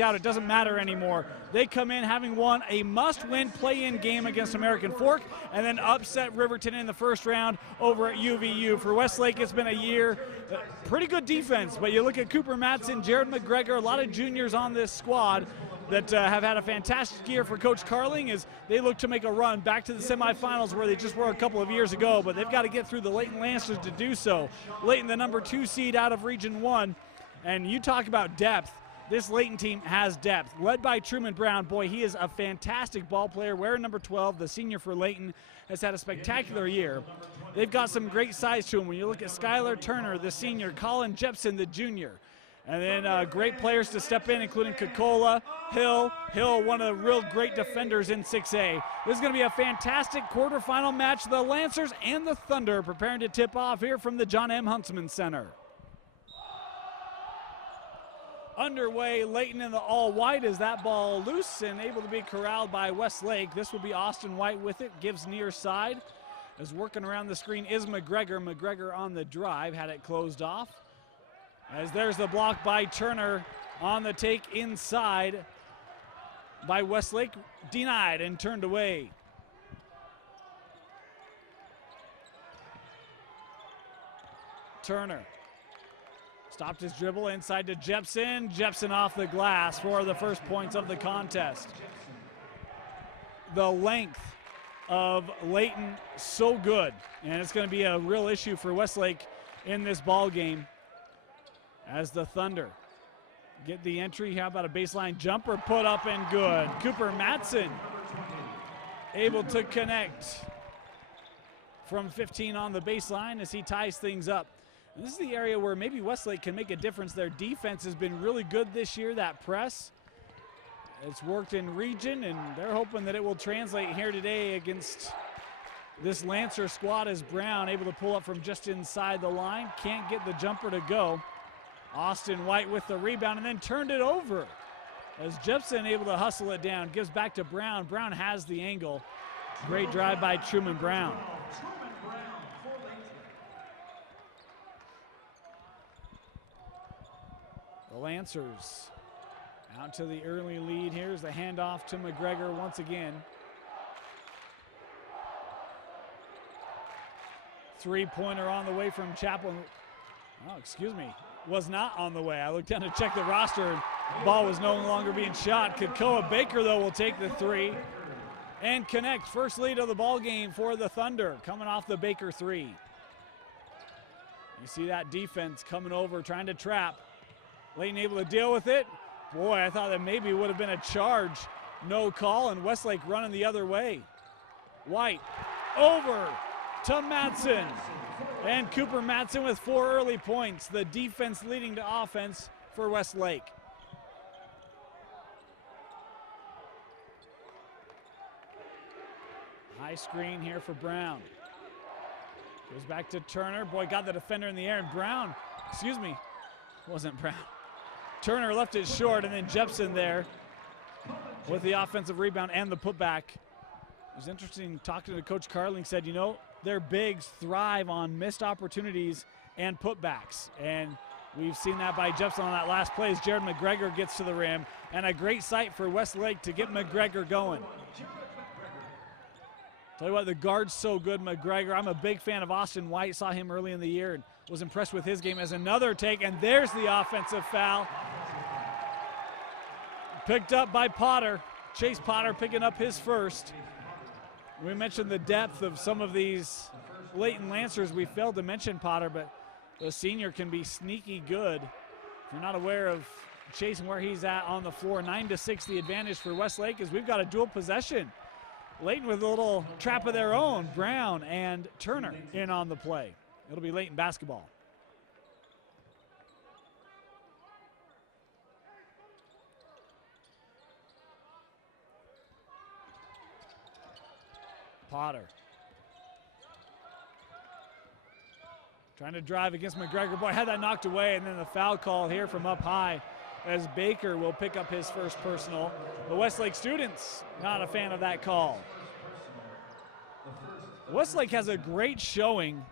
out, it doesn't matter anymore. They come in having won a must-win play-in game against American Fork and then upset Riverton in the first round over at UVU. For Westlake, it's been a year, pretty good defense, but you look at Cooper Matson, Jared McGregor, a lot of juniors on this squad that have had a fantastic year for Coach Carling as they look to make a run back to the semifinals where they just were a couple of years ago, but they've got to get through the Layton Lancers to do so. Layton, the #2 seed out of Region 1, and you talk about depth. This Layton team has depth, led by Truman Brown. Boy, he is a fantastic ball player. Wearing number 12, the senior for Layton, has had a spectacular year. They've got some great size to him. When you look at Skylar Turner, the senior, Colin Jepson, the junior. And then great players to step in, including Kokola, Hill, one of the real great defenders in 6A. This is going to be a fantastic quarterfinal match. The Lancers and the Thunder preparing to tip off here from the John M. Huntsman Center. Underway, Layton in the all-white as that ball loose and able to be corralled by Westlake. This will be Austin White with it, gives near side. As working around the screen is McGregor. McGregor on the drive, had it closed off. As there's the block by Turner on the take inside by Westlake. Denied and turned away. Turner stopped his dribble inside to Jepson. Jepson off the glass for the first points of the contest. The length of Layton so good, and it's going to be a real issue for Westlake in this ball game as the Thunder get the entry. How about a baseline jumper put up and good. Cooper Matson able to connect from 15 on the baseline as he ties things up. This is the area where maybe Westlake can make a difference. Their defense has been really good this year, that press. It's worked in region, and they're hoping that it will translate here today against this Lancer squad as Brown able to pull up from just inside the line. Can't get the jumper to go. Austin White with the rebound and then turned it over as Jepson able to hustle it down. Gives back to Brown. Brown has the angle. Great drive by Truman Brown. The Lancers out to the early lead. Here's the handoff to McGregor once again. Three-pointer on the way from Chaplin. Oh, excuse me, was not on the way. I looked down to check the roster and ball was no longer being shot. Kakoa Baker, though, will take the three and connect. First lead of the ball game for the Thunder coming off the Baker three. You see that defense coming over, trying to trap. Layton able to deal with it. Boy, I thought that maybe would have been a charge. No call, and Westlake running the other way. White over to Matson. And Cooper Matson with 4 early points. The defense leading to offense for Westlake. High screen here for Brown. Goes back to Turner. Boy, got the defender in the air, and Brown, excuse me, wasn't Brown. Turner left it short, and then Jepson there with the offensive rebound and the putback. It was interesting talking to Coach Carling, said, you know, their bigs thrive on missed opportunities and putbacks. And we've seen that by Jepson on that last play as Jared McGregor gets to the rim. And a great sight for Westlake to get McGregor going. Tell you what, the guard's so good, McGregor. I'm a big fan of Austin White. Saw him early in the year and was impressed with his game. As another take, and there's the offensive foul. Picked up by Potter. Chase Potter picking up his first. We mentioned the depth of some of these Layton Lancers. We failed to mention Potter, but the senior can be sneaky good. If you're not aware of Chase and where he's at on the floor, 9-6 the advantage for Westlake as we've got a dual possession. Layton with a little trap of their own. Brown and Turner in on the play. It'll be Layton basketball. Potter trying to drive against McGregor. Boy, had that knocked away, and then the foul call here from up high as Baker will pick up his first personal. The Westlake students not a fan of that call. Westlake has a great showing.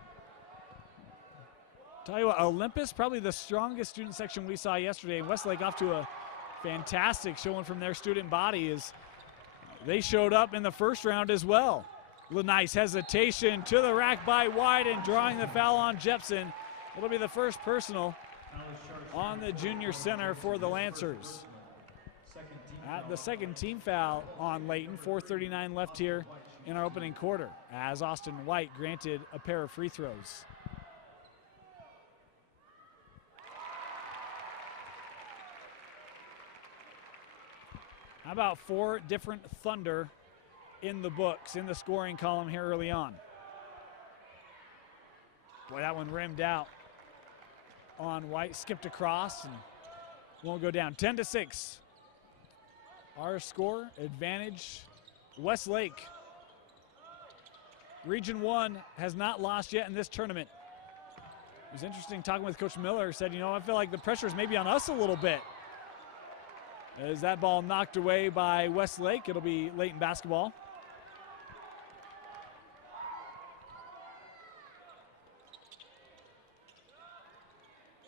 Tell you what, Olympus, probably the strongest student section we saw yesterday. Westlake off to a fantastic showing from their student body as they showed up in the first round as well. Nice hesitation to the rack by White and drawing the foul on Jepson. It'll be the first personal on the junior center for the Lancers. The second team foul on Layton, 4:39 left here in our opening quarter, as Austin White granted a pair of free throws. How about 4 different Thunder in the books, in the scoring column here early on? Boy, that one rimmed out on White, skipped across and won't go down. 10-6. Our score advantage, Westlake. Region 1 has not lost yet in this tournament. It was interesting talking with Coach Miller. Said, you know, I feel like the pressure is maybe on us a little bit. As that ball knocked away by Westlake, it'll be Layton basketball.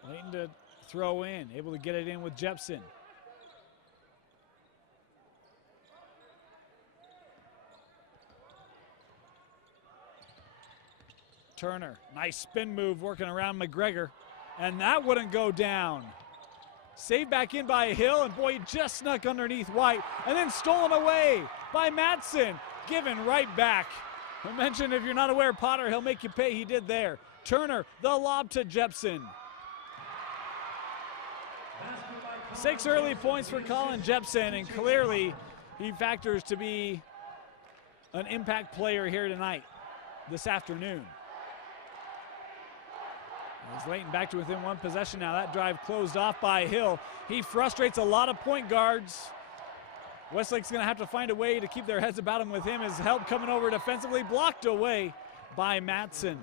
Layton to throw in, able to get it in with Jepson. Turner, nice spin move working around McGregor, and that wouldn't go down. Saved back in by Hill, and boy, he just snuck underneath White, and then stolen away by Madsen, given right back. I mentioned if you're not aware, Potter, he'll make you pay. He did there. Turner, the lob to Jepson. 6 early points for Colin Jepson, and clearly he factors to be an impact player here tonight, this afternoon. As Layton back to within 1 possession now. That drive closed off by Hill. He frustrates a lot of point guards. Westlake's going to have to find a way to keep their heads about him with him. His help coming over defensively, blocked away by Madsen.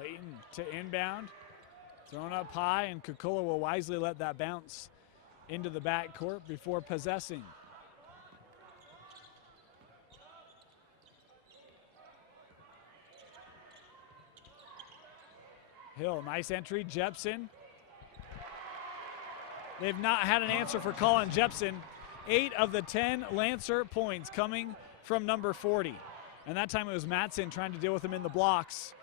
Layton to inbound. Thrown up high, and Kukula will wisely let that bounce into the backcourt before possessing. Hill, nice entry, Jepson. They've not had an answer for Colin Jepson. 8 of the 10 Lancer points coming from number 40. And that time it was Madsen trying to deal with him in the blocks.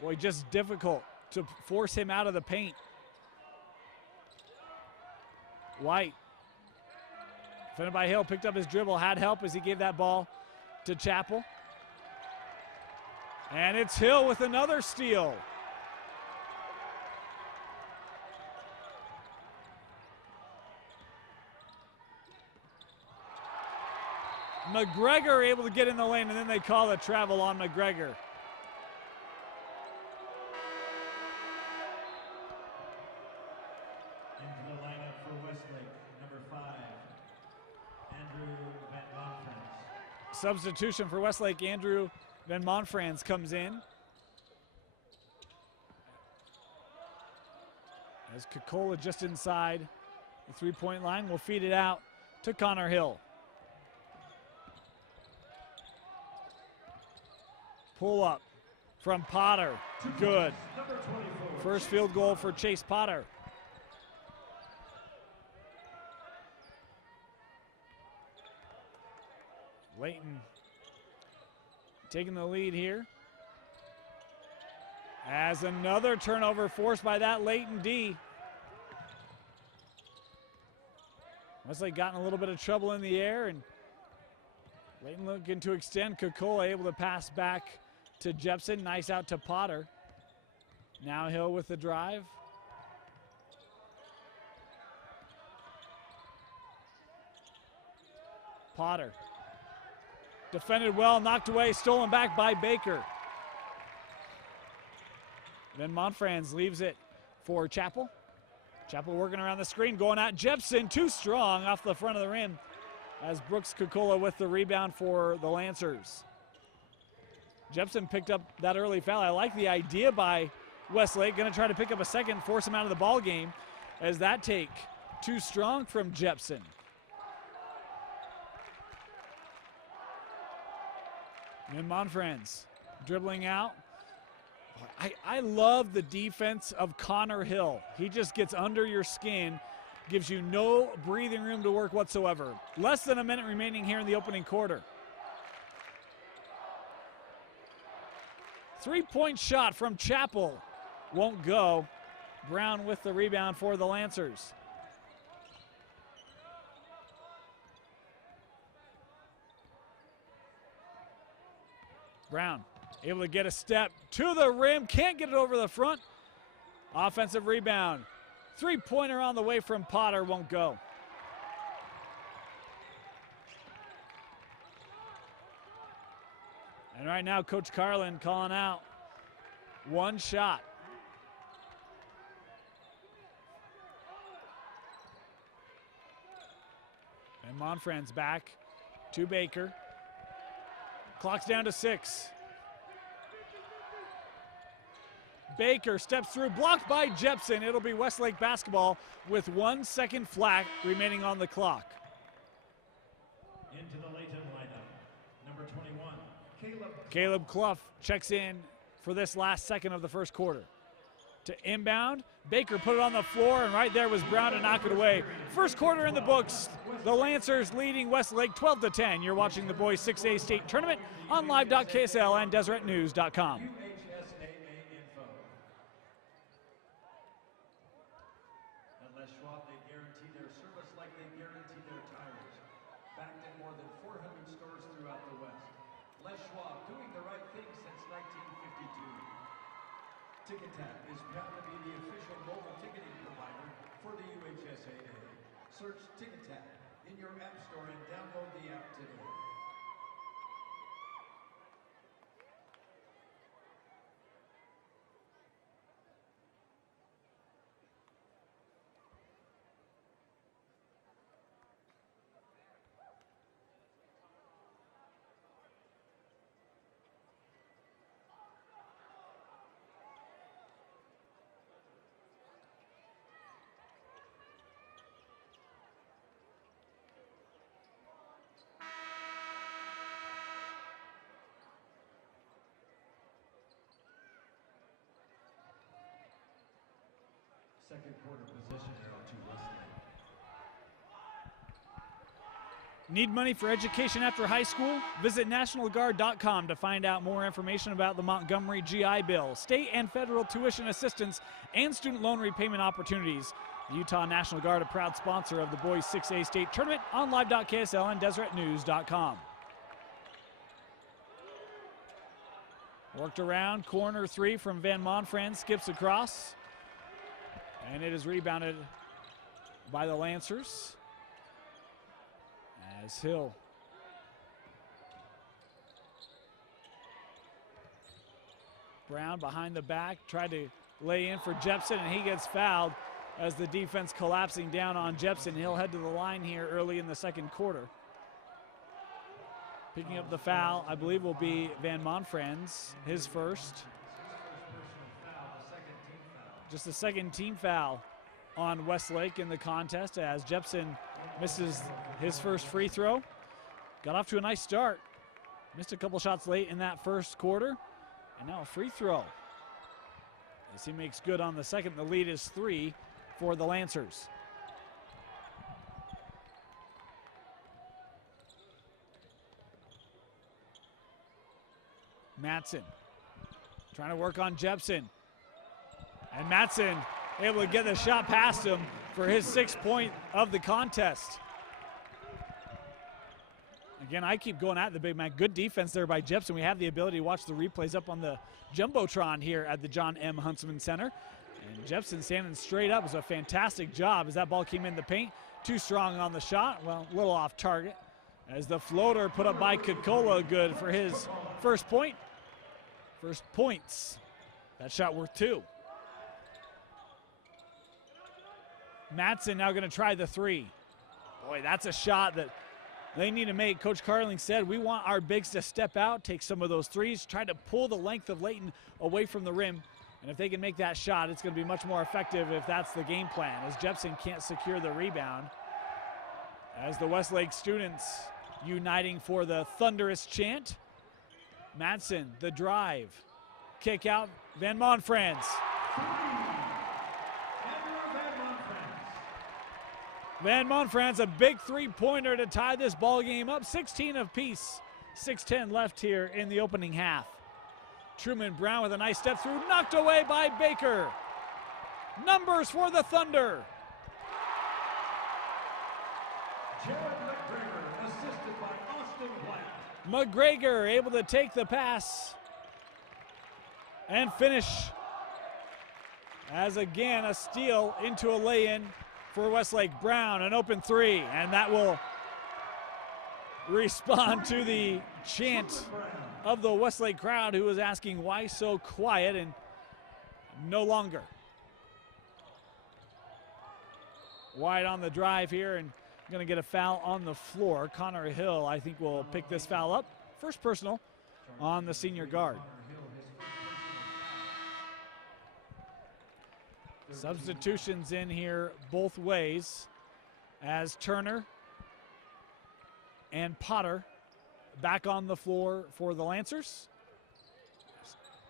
Boy, just difficult to force him out of the paint. White, defended by Hill, picked up his dribble, had help as he gave that ball to Chappell. And it's Hill with another steal. McGregor able to get in the lane, and then they call a travel on McGregor. Substitution for Westlake, Andrew Van Monfrans comes in. As Kukula just inside the three-point line, will feed it out to Connor Hill. Pull up from Potter, good. First field goal for Chase Potter. Layton taking the lead here. As another turnover forced by that Layton D. Westlake got in a little bit of trouble in the air, and Layton looking to extend. Kukula able to pass back to Jepson. Nice out to Potter. Now Hill with the drive. Potter. Defended well, knocked away, stolen back by Baker. Then Monfrans leaves it for Chappell. Chappell working around the screen, going at Jepson, too strong off the front of the rim, as Brooks Kukula with the rebound for the Lancers. Jepson picked up that early foul. I like the idea by Westlake, gonna try to pick up a second, force him out of the ball game, as that take too strong from Jepson. And Monfrance dribbling out. I love the defense of Connor Hill. He just gets under your skin, gives you no breathing room to work whatsoever. Less than a minute remaining here in the opening quarter. 3-point shot from Chapel. Won't go. Brown with the rebound for the Lancers. Brown able to get a step to the rim. Can't get it over the front. Offensive rebound. Three-pointer on the way from Potter. Won't go. And right now, Coach Carlin calling out one shot. And Monfrance back to Baker. Clock's down to 6. Baker steps through, blocked by Jepson. It'll be Westlake basketball with 1 second flat remaining on the clock. Into the Layton lineup, number 21, Caleb Clough checks in for this last second of the first quarter. To inbound, Baker put it on the floor, and right there was Brown to knock it away. First quarter in the books. The Lancers leading Westlake 12-10. You're watching the boys 6A state tournament on live.ksl and DeseretNews.com. UHSAA info. At Les Schwab, they guarantee their service like they guarantee their tires. Backed in more than 400 stores throughout the West. Les Schwab, doing the right thing since 1952. TicketTap is proud to be the official mobile ticketing provider for the UHSAA. Search TicketTap in your app store and download the app today. Second quarter position arrow to Westlake. Need money for education after high school? Visit nationalguard.com to find out more information about the Montgomery GI Bill, state and federal tuition assistance, and student loan repayment opportunities. The Utah National Guard, a proud sponsor of the boys 6A state tournament on live.ksl and DeseretNews.com. Worked around, corner three from Van Monfrance, skips across. And it is rebounded by the Lancers as Hill Brown behind the back, tried to lay in for Jepson, and he gets fouled as the defense collapsing down on Jepson. He'll head to the line here early in the second quarter. Picking up the foul, I believe, will be Van Monfrance, his first. Just the second team foul on Westlake in the contest as Jepson misses his first free throw. Got off to a nice start. Missed a couple shots late in that first quarter. And now a free throw. As he makes good on the second, the lead is 3 for the Lancers. Matson trying to work on Jepson. And Matson able to get the shot past him for his 6th point of the contest. Again, I keep going at the big man. Good defense there by Jepson. We have the ability to watch the replays up on the Jumbotron here at the John M. Huntsman Center. And Jepson standing straight up is a fantastic job as that ball came in the paint. Too strong on the shot. Well, a little off target. As the floater put up by Kokola, good for his first point. First points. That shot worth 2. Matson now going to try the 3. Boy, that's a shot that they need to make. Coach Carling said, we want our bigs to step out, take some of those threes, try to pull the length of Layton away from the rim. And if they can make that shot, it's going to be much more effective if that's the game plan, as Jepson can't secure the rebound. As the Westlake students uniting for the thunderous chant. Madsen, the drive. Kick out, Van Monfrans. Van Monfrans, a big three-pointer to tie this ball game up. 16 apiece. 6:10 left here in the opening half. Truman Brown with a nice step through, knocked away by Baker. Numbers for the Thunder. Jared McGregor, assisted by Austin White. McGregor able to take the pass and finish as again a steal into a lay-in for Westlake. Brown, an open three, and that will respond to the chant of the Westlake crowd, who was asking why so quiet, and no longer. White on the drive here and going to get a foul on the floor. Connor Hill, I think, will pick this foul up. First personal on the senior guard. Substitutions in here both ways, as Turner and Potter back on the floor for the Lancers.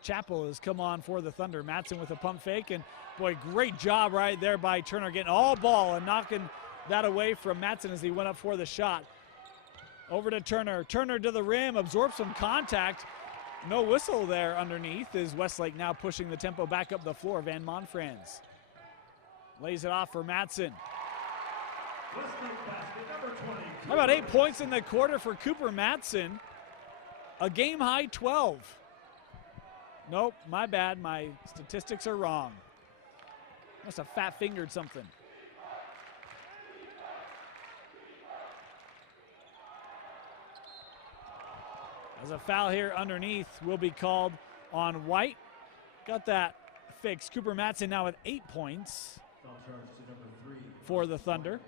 Chappell has come on for the Thunder. Madsen with a pump fake, and boy, great job right there by Turner, getting all ball and knocking that away from Madsen as he went up for the shot. Over to Turner. Turner to the rim, absorbs some contact. No whistle there underneath, as Westlake now pushing the tempo back up the floor. Van Monfrans lays it off for Madsen. How about 8 points in the quarter for Cooper Madsen? A game-high 12. Nope, my bad. My statistics are wrong. Must have fat-fingered something. As a foul here underneath will be called on White. Got that fixed. Cooper Madsen now with 8 points for the Thunder.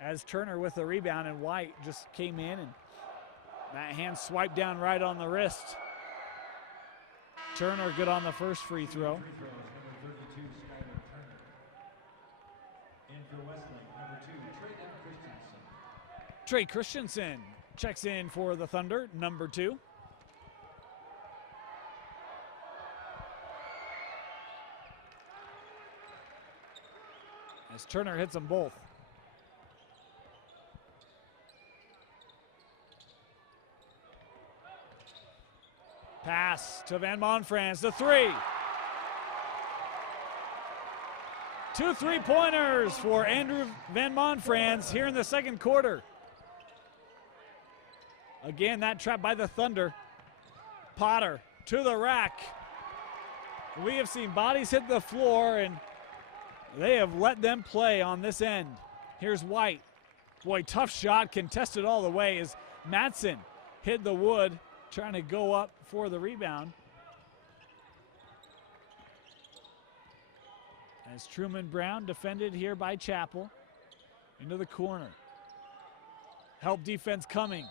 As Turner with the rebound, and White just came in, and that hand swiped down right on the wrist. Turner good on the first free throw. Trey Christensen checks in for the Thunder, number 2. As Turner hits them both. Pass to Van Monfrans, the three. 2 3-pointers for Andrew Van Monfrans here in the second quarter. Again, that trap by the Thunder. Potter to the rack. We have seen bodies hit the floor, and they have let them play on this end. Here's White. Boy, tough shot, contested all the way as Madsen hit the wood, trying to go up for the rebound. As Truman Brown defended here by Chappell. Into the corner. Help defense coming.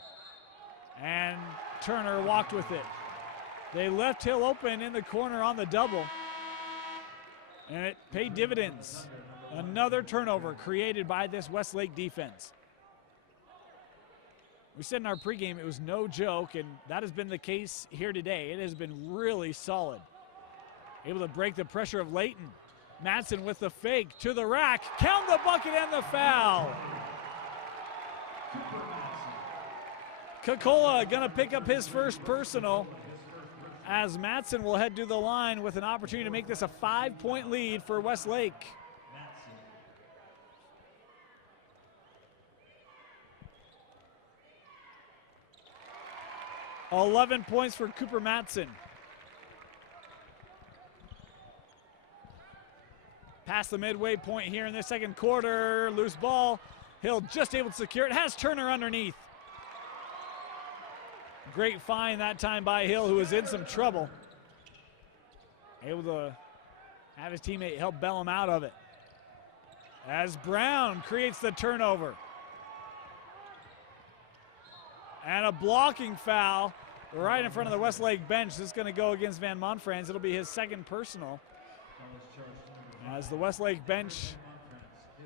And Turner walked with it. They left Hill open in the corner on the double. And it paid dividends. Another turnover created by this Westlake defense. We said in our pregame it was no joke, and that has been the case here today. It has been really solid. Able to break the pressure of Layton. Madsen with the fake to the rack. Count the bucket and the foul. Kakola gonna pick up his first personal, as Madsen will head to the line with an opportunity to make this a 5-point lead for Westlake. 11 points for Cooper Madsen. Past the midway point here in the second quarter. Loose ball. Hill just able to secure it. Has Turner underneath. Great find that time by Hill, who was in some trouble. Able to have his teammate help bail him out of it. As Brown creates the turnover. And a blocking foul right in front of the Westlake bench. This is going to go against Van Monfrans. It'll be his second personal. As the Westlake bench,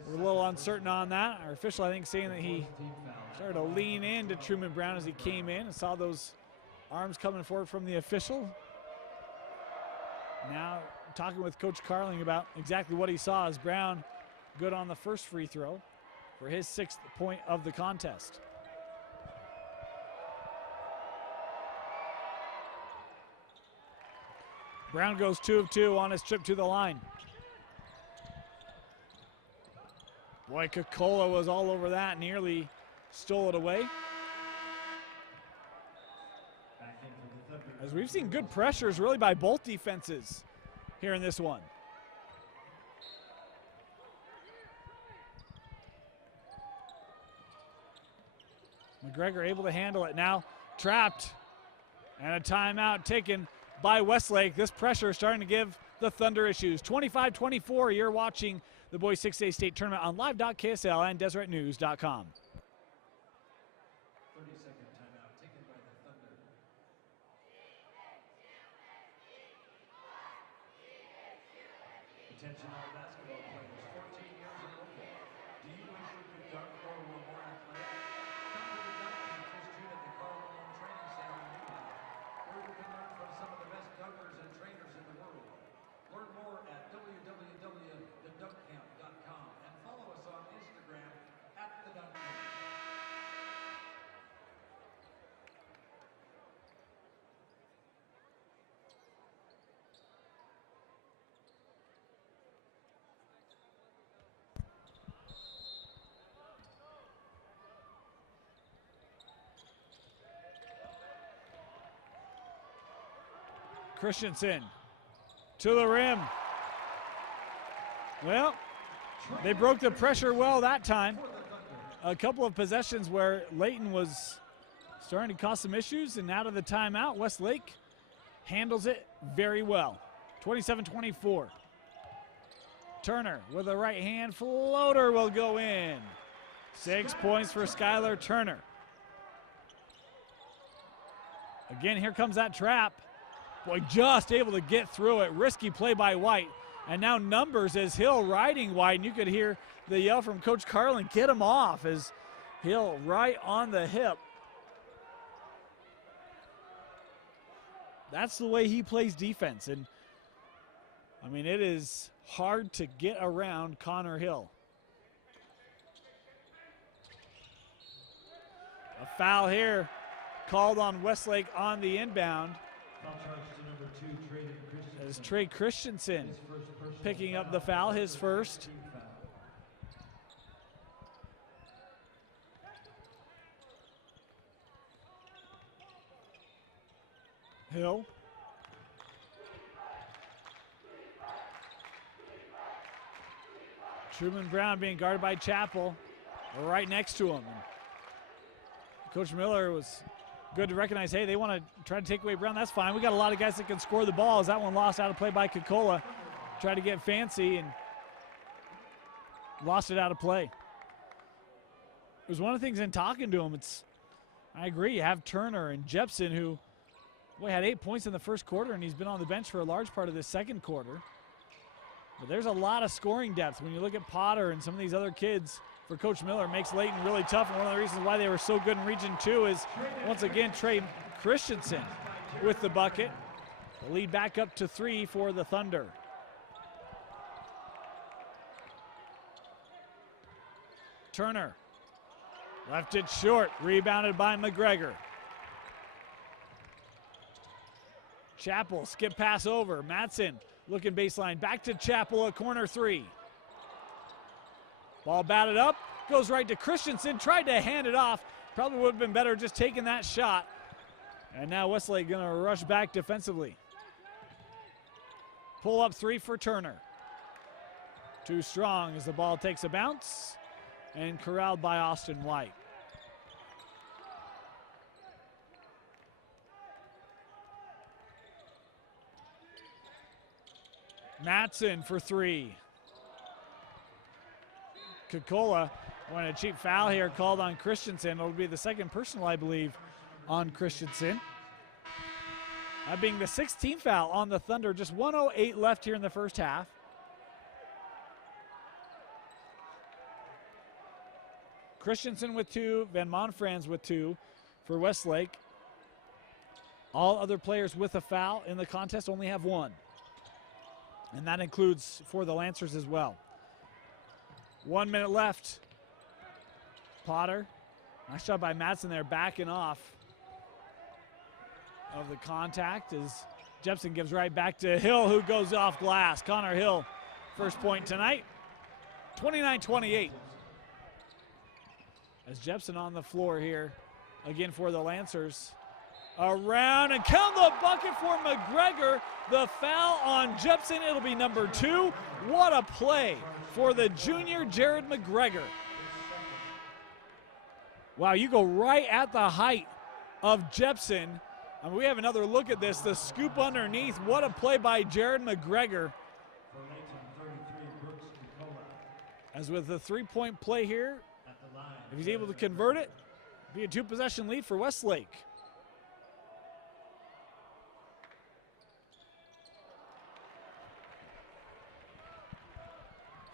we're a little uncertain on that. Our official, I think, saying that he started to lean into Truman Brown as he came in and saw those Arms coming forward from the official. Now talking with Coach Carling about exactly what he saw as Brown good on the first free throw for his 6th point of the contest. Brown goes 2 of 2 on his trip to the line. Boy, Coca-Cola was all over that, nearly stole it away. As we've seen good pressures really by both defenses here in this one. McGregor able to handle it now, trapped, and a timeout taken by Westlake. This pressure is starting to give the Thunder issues. 25-24, you're watching the boys 6A state tournament on live.ksl and deseretnews.com. 30-second timeout taken by the Thunder. Attention all basketball players, 14 years and older. Do you wish you could dunk or were more athletic? Come to the dunk camp this June at the Carl Malone Training Center in Newtown, where you can learn from some of the best dunkers and trainers in the world. Learn more at www.thedunkcamp.com and follow us on Instagram @thedunkcamp. Christensen to the rim. Well, they broke the pressure well that time. A couple of possessions where Layton was starting to cause some issues, and out of the timeout, Westlake handles it very well. 27-24. Turner with a right hand floater will go in. 6 points for Skylar Turner. Again, here comes that trap. Boy, just able to get through it. Risky play by White. And now numbers as Hill riding White. And you could hear the yell from Coach Carlin, get him off, as Hill right on the hip. That's the way he plays defense. And, I mean, it is hard to get around Connor Hill. A foul here called on Westlake on the inbound. As Trey Christensen picking up the foul, his first. Hill. Truman Brown being guarded by Chappell right next to him. And Coach Miller was good to recognize, hey, they want to try to take away Brown. That's fine. We got a lot of guys that can score the ball. As that one lost out of play by Coca-Cola. Tried to get fancy and lost it out of play. It was one of the things in talking to him. I agree. You have Turner and Jepson, who had 8 points in the first quarter, and he's been on the bench for a large part of the second quarter. But there's a lot of scoring depth. When you look at Potter and some of these other kids, for Coach Miller, it makes Layton really tough. And one of the reasons why they were so good in Region 2 is, once again, Trey Christensen with the bucket. The lead back up to 3 for the Thunder. Turner left it short, rebounded by McGregor. Chappell, skip pass over. Matson looking baseline, back to Chappell, a corner three. Ball batted up, goes right to Christensen, tried to hand it off. Probably would have been better just taking that shot. And now Westlake gonna rush back defensively. Pull up three for Turner. Too strong as the ball takes a bounce and corralled by Austin White. Matson for three. Coca-Cola wanted a cheap foul here called on Christensen. It'll be the second personal, I believe, on Christensen. That being the 16th foul on the Thunder. Just 1:08 left here in the first half. Christensen with two, Van Monfrans with two for Westlake. All other players with a foul in the contest only have one. And that includes for the Lancers as well. 1 minute left. Potter, nice job by Madsen there, backing off of the contact as Jepson gives right back to Hill, who goes off glass. Connor Hill, first point tonight, 29-28. As Jepson on the floor here, again for the Lancers. Around and count the bucket for McGregor. The foul on Jepson, it'll be number 2. What a play for the junior Jared McGregor. Wow, you go right at the height of Jepson. I mean, we have another look at this, the scoop underneath. What a play by Jared McGregor. As with the 3-point play here, if he's able to convert it, be a 2-possession lead for Westlake.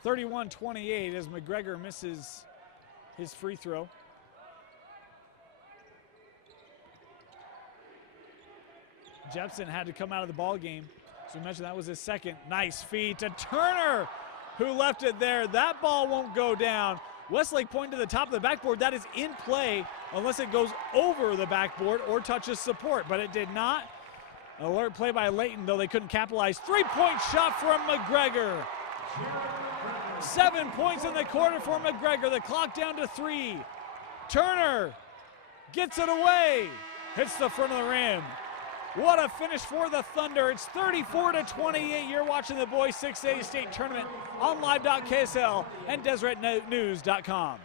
(31-28) as McGregor misses his free throw. Jepson had to come out of the ball game. So we mentioned that was his second. Nice feed to Turner, who left it there. That ball won't go down. Westlake pointing to the top of the backboard. That is in play unless it goes over the backboard or touches support, but it did not. Alert play by Layton, though they couldn't capitalize. 3-point shot from McGregor. 7 points in the quarter for McGregor. The clock down to 3. Turner gets it away. Hits the front of the rim. What a finish for the Thunder. It's 34-28. You're watching the Boys 6A State Tournament on live.ksl and DeseretNews.com.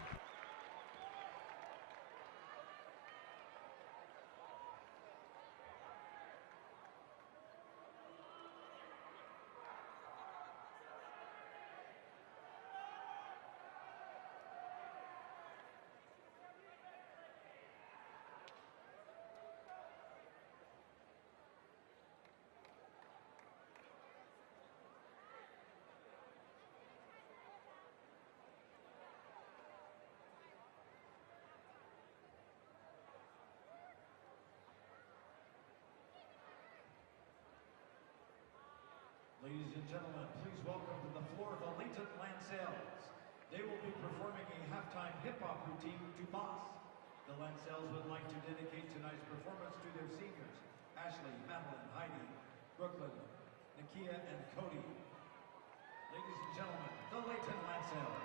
Ladies and gentlemen, please welcome to the floor the Layton Lancels. They will be performing a halftime hip-hop routine to Boss. The Lancels would like to dedicate tonight's performance to their seniors, Ashley, Madeline, Heidi, Brooklyn, Nakia, and Cody. Ladies and gentlemen, the Layton Lancels.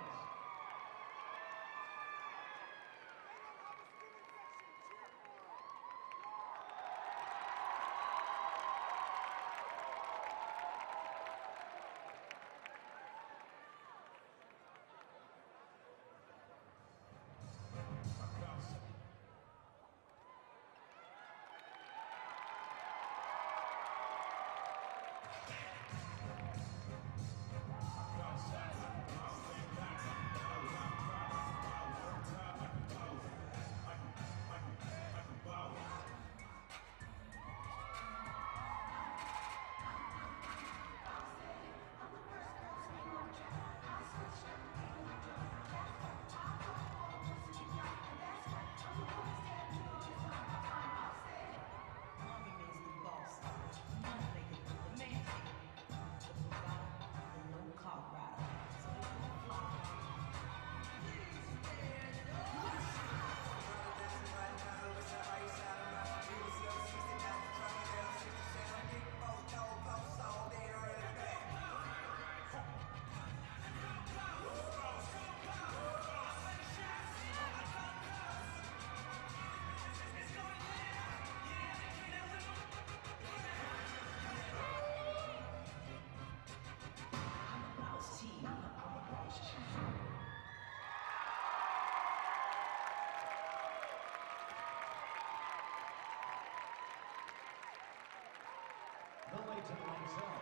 The Layton Lancels.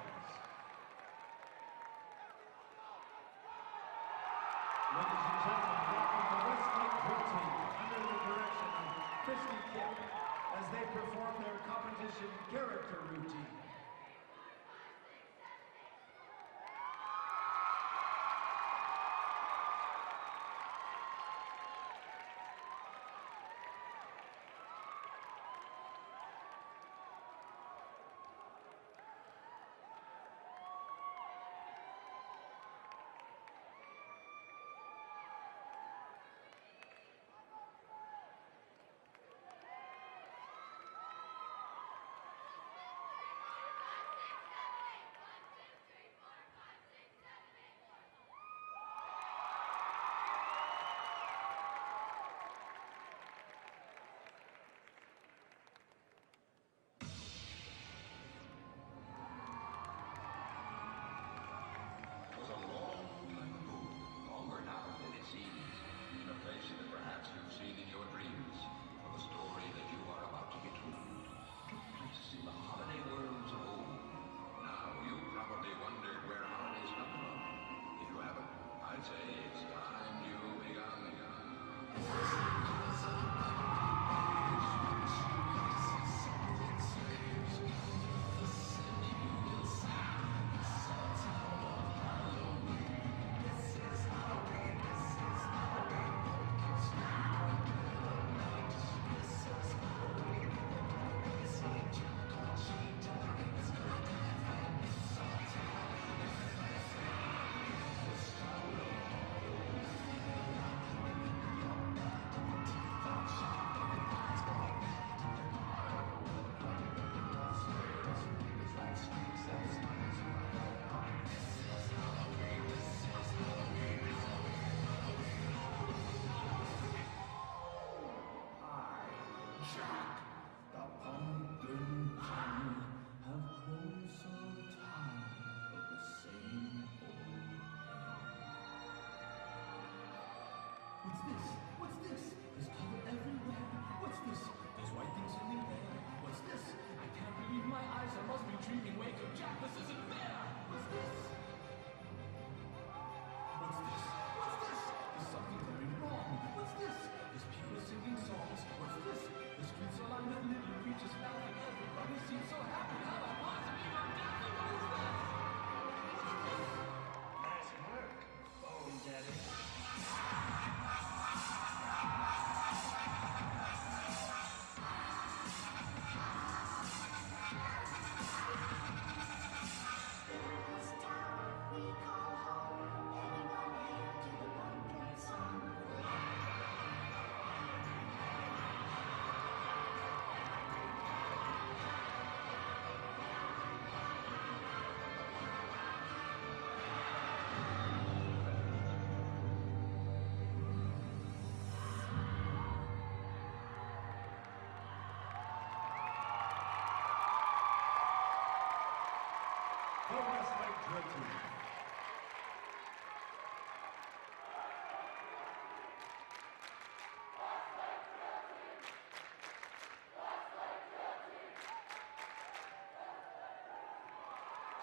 Ladies and gentlemen, welcome the Westlake Dream Team under the direction of Christy Kipp as they perform their competition character routine.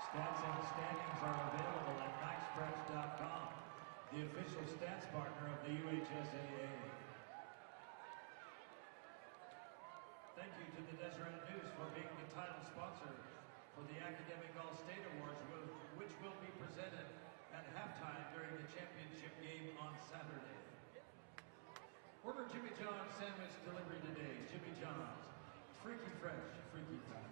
Stats and standings are available at MaxPreps.com, the official stats partner of the UHSAA. Thank you to the Deseret News for being the title sponsor for the Academic All-State Awards, which will be presented at halftime during the championship game on Saturday. Order Jimmy John's sandwich delivery today. Jimmy John's. Freaky fresh, freaky fast.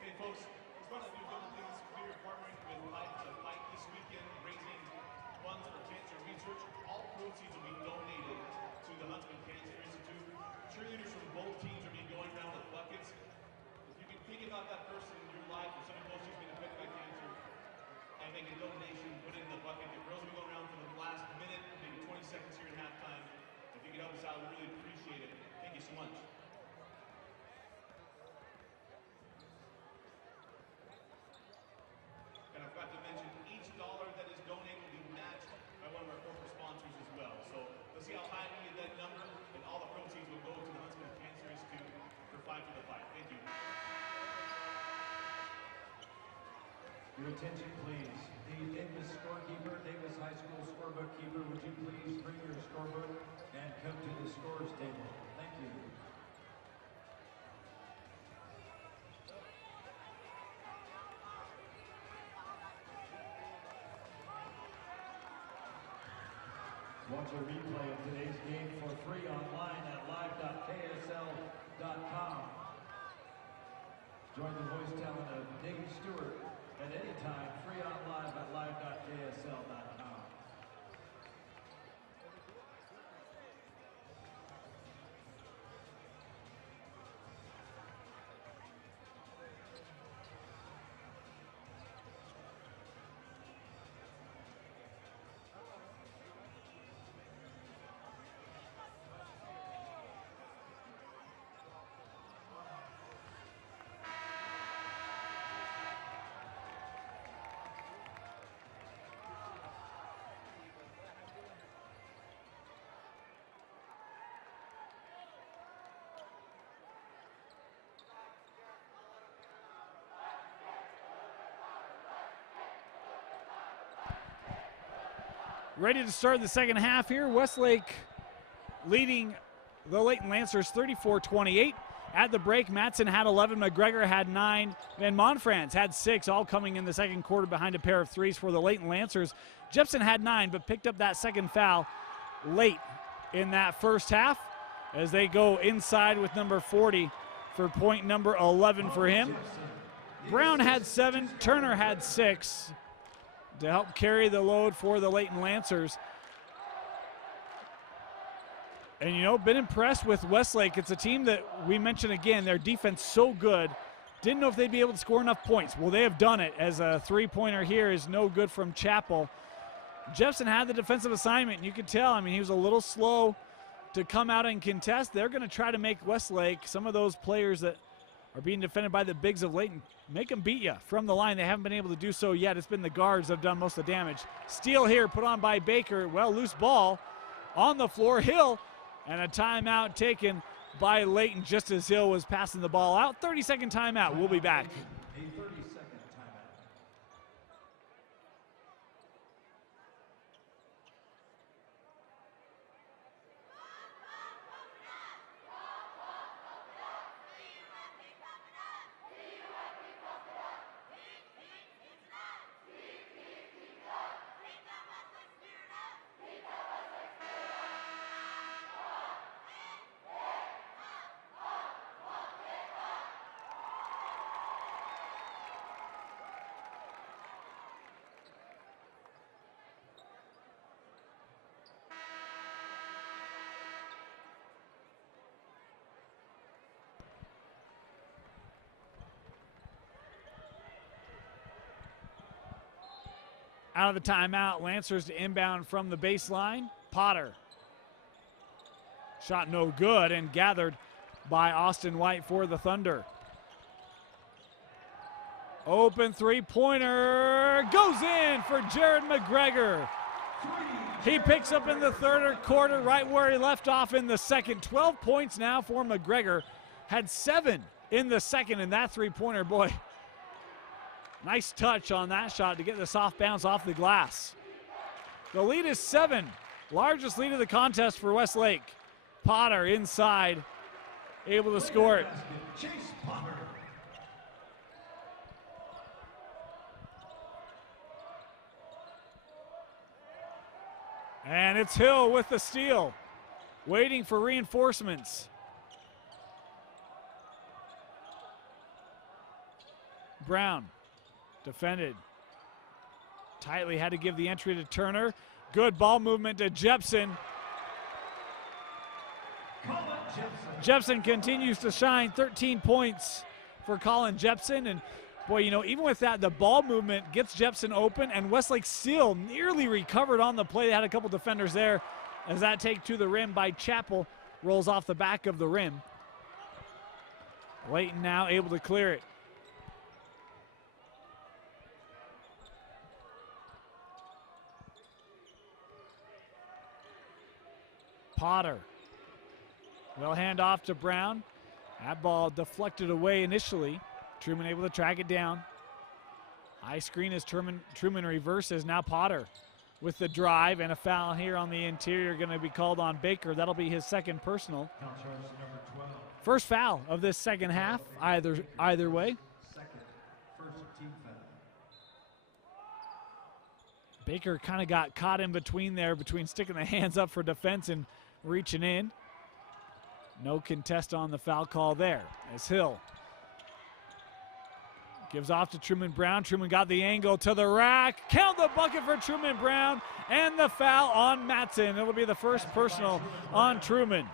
Hey folks, it's one of the good things. We are partnering with Life to Fight this weekend, raising funds for cancer research. All proceeds will be donated to the Huntsman Cancer Institute. Cheerleaders from both teams are going around with buckets. If you can think about that person in your life or somebody close to you who's been affected by cancer and make a donation, put it in the bucket. The girls will be going around for the last minute, maybe 20 seconds here at halftime. If you could help us out, we really appreciate it. Thank you so much. And I forgot to mention, each dollar that is donated will be matched by one of our corporate sponsors as well. So let's see how high we get that number, and all the proceeds will go to the Huntsman Cancer Institute for Fight for the Fight. Thank you. Your attention, please. The Davis scorekeeper, Davis High School scorebook keeper, would you please bring your scorebook and come to the scores table? Thank you. Watch a replay of today's game for free online at live.ksl.com. Join the voice talent of David Stewart at any time, free on live at live.ksl.com. Ready to start the second half here. Westlake leading the Layton Lancers 34-28. At the break, Matson had 11, McGregor had 9, and Monfrance had 6, all coming in the second quarter behind a pair of threes for the Layton Lancers. Jepson had 9, but picked up that second foul late in that first half as they go inside with number 40 for point number 11 for him. Brown had 7, Turner had 6 to help carry the load for the Layton Lancers. And, you know, been impressed with Westlake. It's a team that we mentioned again, their defense so good. Didn't know if they'd be able to score enough points. Well, they have done it, as a three-pointer here is no good from Chappell. Jepson had the defensive assignment, and you could tell, I mean, he was a little slow to come out and contest. They're going to try to make Westlake, some of those players that are being defended by the bigs of Layton, make them beat you from the line. They haven't been able to do so yet. It's been the guards that have done most of the damage. Steal here put on by Baker. Well, loose ball on the floor. Hill, and a timeout taken by Layton just as Hill was passing the ball out. 30-second timeout. We'll be back. A 30-second timeout. Out of the timeout, Lancers to inbound from the baseline. Potter. Shot no good and gathered by Austin White for the Thunder. Open three-pointer goes in for Jared McGregor. He picks up in the third quarter right where he left off in the second. 12 points now for McGregor. Had 7 in the second, and that three-pointer, boy, nice touch on that shot to get the soft bounce off the glass. The lead is 7. Largest lead of the contest for Westlake. Potter inside, able to score it. Chase Potter. And it's Hill with the steal, waiting for reinforcements. Brown defended tightly, had to give the entry to Turner. Good ball movement to Jepson. Jepson continues to shine. 13 points for Colin Jepson. And boy, you know, even with that, the ball movement gets Jepson open, and Westlake still nearly recovered on the play. They had a couple defenders there as that take to the rim by Chappell rolls off the back of the rim. Layton now able to clear it. Potter will hand off to Brown. That ball deflected away initially. Truman able to track it down. High screen as Truman reverses. Now Potter with the drive, and a foul here on the interior going to be called on Baker. That'll be his second personal. First foul of this second half, either way. First team foul. Baker kind of got caught in between there, between sticking the hands up for defense and reaching in. No contest on the foul call there as Hill gives off to Truman Brown. Truman got the angle to the rack. Count the bucket for Truman Brown, and the foul on Matson. It'll be the first personal on Truman.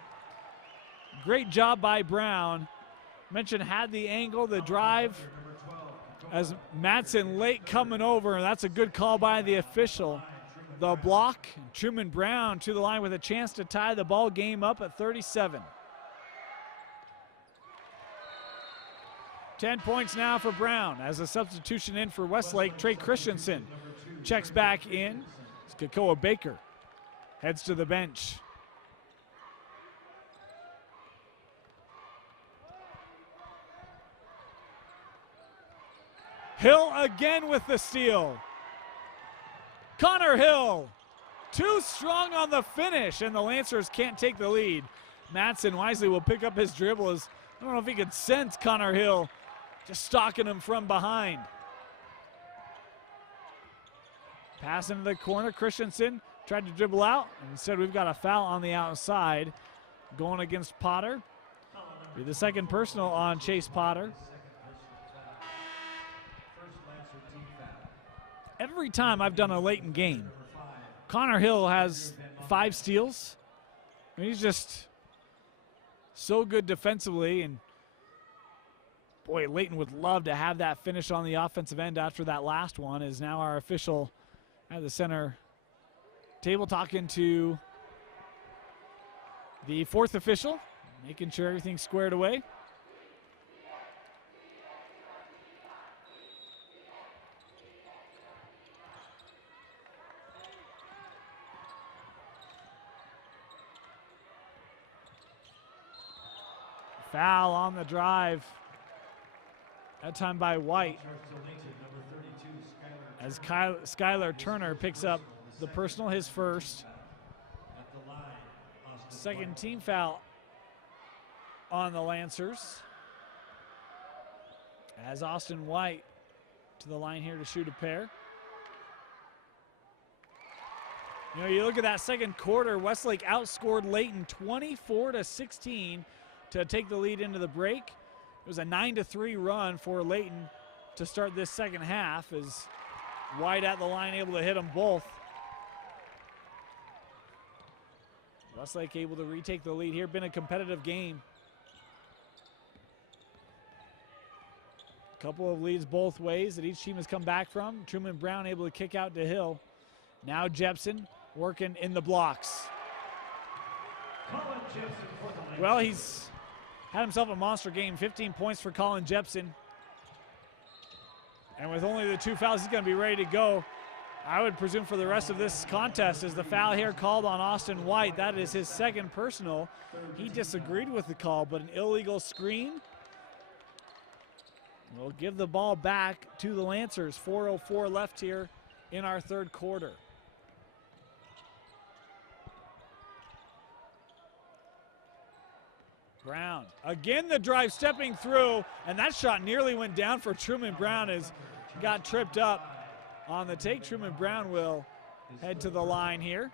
Great job by Brown. Mentioned had the angle, the drive, as Matson late coming over, and that's a good call by the official. The block, Truman Brown to the line with a chance to tie the ball game up at 37. 10 points now for Brown. As a substitution in for Westlake, Trey Christensen checks back in. It's Kakoa Baker heads to the bench. Hill again with the steal. Connor Hill, too strong on the finish, and the Lancers can't take the lead. Matson wisely will pick up his dribble as I don't know if he could sense Connor Hill just stalking him from behind. Pass into the corner. Christensen tried to dribble out, and instead we've got a foul on the outside going against Potter. Be the second personal on Chase Potter. Every time I've done a Layton game, Connor Hill has 5 steals. I mean, he's just so good defensively, and boy, Layton would love to have that finish on the offensive end after that last one, as now our official at the center table talking to the fourth official, making sure everything's squared away. Foul on the drive. That time by White. As Skylar Turner picks up the personal, his first. Second team foul on the Lancers. As Austin White to the line here to shoot a pair. You know, you look at that second quarter, Westlake outscored Layton 24-16 to take the lead into the break. It was a 9-3 run for Layton to start this second half, as White at the line able to hit them both. Westlake able to retake the lead here. Been a competitive game. Couple of leads both ways that each team has come back from. Truman Brown able to kick out to Hill. Now Jepson working in the blocks. Well, he's had himself a monster game. 15 points for Colin Jepson. And with only the 2 fouls, he's going to be ready to go. I would presume for the rest of this contest, is the foul here called on Austin White. That is his second personal. He disagreed with the call, but an illegal screen will give the ball back to the Lancers. 4:04 left here in our third quarter. Brown, again the drive, stepping through, and that shot nearly went down for Truman Brown as got tripped up on the take. Truman Brown will head to the line here.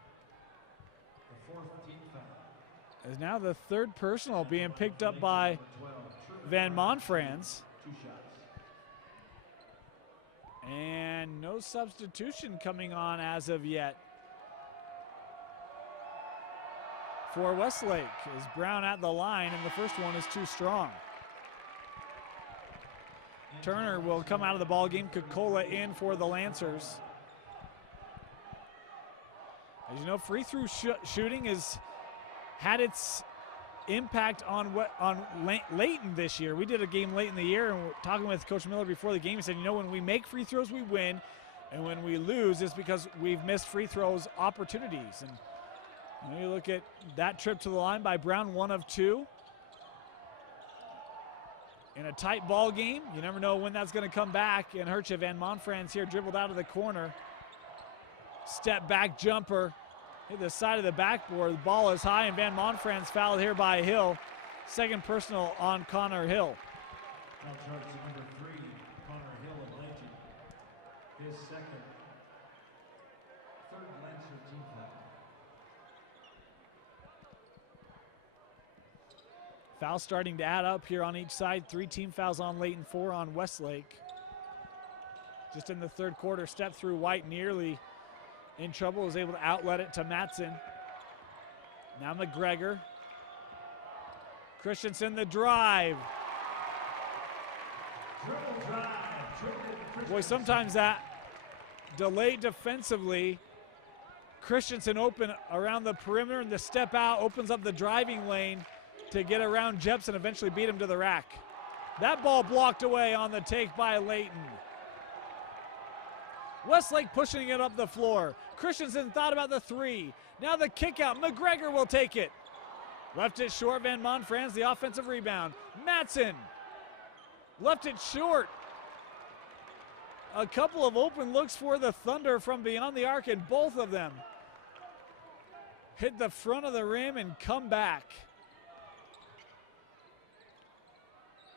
As now the third personal being picked up by Van Monfrans. And no substitution coming on as of yet for Westlake, is Brown at the line, and the first one is too strong. Turner will come out of the ball game. Coca-Cola in for the Lancers. As you know, free throw shooting has had its impact on Layton this year. We did a game late in the year, and we're talking with Coach Miller before the game. He said, you know, when we make free throws, we win, and when we lose, it's because we've missed free throws opportunities. And when you look at that trip to the line by Brown, 1 of 2. In a tight ball game, you never know when that's going to come back and hurt you. Van Monfrans here dribbled out of the corner. Step back jumper, hit the side of the backboard. The ball is high, and Van Monfrans fouled here by Hill. Second personal on Connor Hill. Foul charge number 3, Connor Hill of Layton. His second. Third Lancer team foul. Fouls starting to add up here on each side. 3 team fouls on Layton, 4 on Westlake. Just in the third quarter, step through White, nearly in trouble, was able to outlet it to Matson. Now McGregor. Christensen the drive. Boy, sometimes that delay defensively. Christensen open around the perimeter, and the step out opens up the driving lane to get around Jepson, eventually beat him to the rack. That ball blocked away on the take by Layton. Westlake pushing it up the floor. Christensen thought about the 3. Now the kick out. McGregor will take it. Left it short. Van Monfrans, the offensive rebound. Matson left it short. A couple of open looks for the Thunder from beyond the arc, and both of them hit the front of the rim and come back.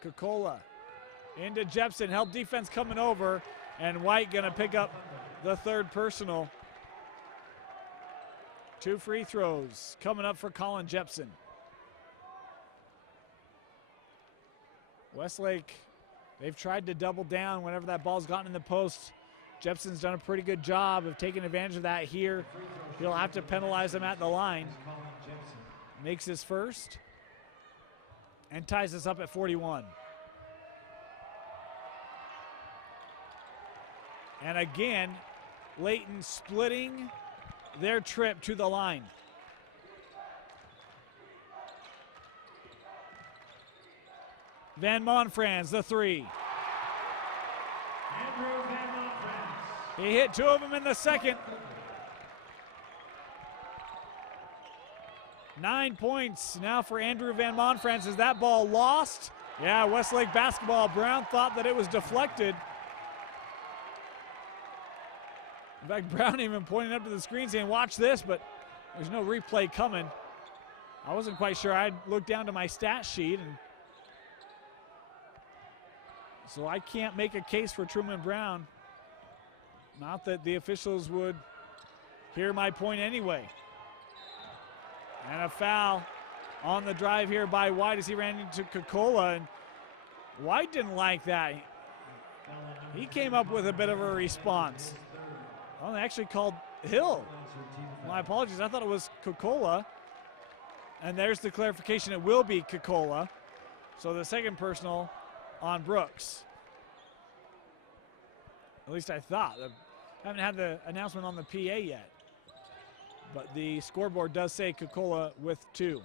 Coca-Cola into Jepson, help defense coming over, and White gonna pick up the third personal. 2 free throws coming up for Colin Jepson. Westlake, they've tried to double down whenever that ball's gotten in the post. Jepson's done a pretty good job of taking advantage of that here. He'll have to penalize him at the line. Makes his first and ties us up at 41. And again, Layton splitting their trip to the line. Van Monfrans, the three. Andrew Van Monfrans. He hit 2 of them in the second. 9 points now for Andrew Van Monfrans. Is that ball lost? Yeah, Westlake basketball. Brown thought that it was deflected. In fact, Brown even pointed up to the screen saying, watch this, but there's no replay coming. I wasn't quite sure. I'd looked down to my stat sheet, and so I can't make a case for Truman Brown. Not that the officials would hear my point anyway. And a foul on the drive here by White as he ran into Kokola, and White didn't like that. He came up with a bit of a response. Oh, they actually called Hill. My apologies, I thought it was Kokola. And there's the clarification, it will be Kokola. So the second personal on Brooks. At least I thought. I haven't had the announcement on the PA yet. But the scoreboard does say Kokola with 2.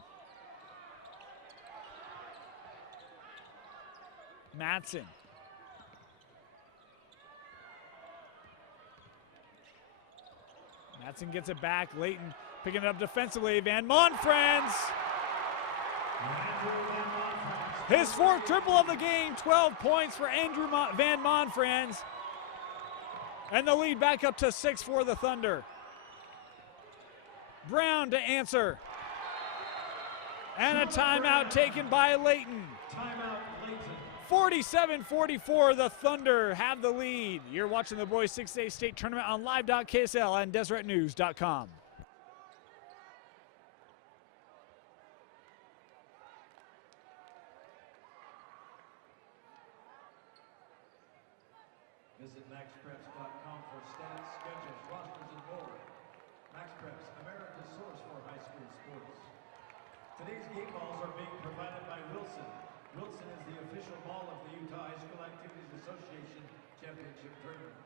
Madsen. Madsen gets it back. Layton picking it up defensively. Van Monfrans. His 4th triple of the game. 12 points for Andrew Van Monfrans. And the lead back up to 6 for the Thunder. Brown to answer. And a timeout taken by Layton. Timeout, Layton. 47-44, the Thunder have the lead. You're watching the boys 6A state tournament on live.ksl and DeseretNews.com. Visit MaxPreps.com for stats, schedules, rosters, and more. MaxPreps, America's source for high school sports. Today's game balls are being provided by Wilson. Wilson is the official ball of the Utah High School Activities Association Championship Tournaments.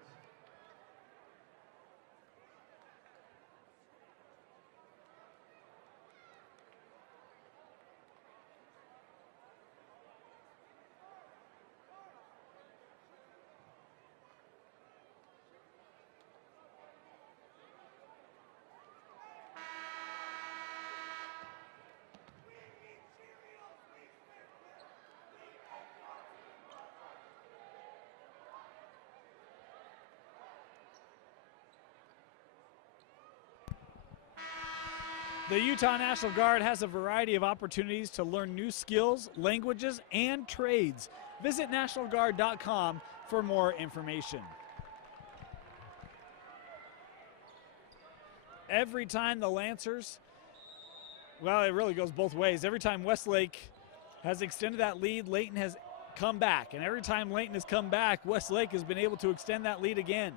The Utah National Guard has a variety of opportunities to learn new skills, languages, and trades. Visit nationalguard.com for more information. Every time the Lancers, well, it really goes both ways. Every time Westlake has extended that lead, Layton has come back. And every time Layton has come back, Westlake has been able to extend that lead again.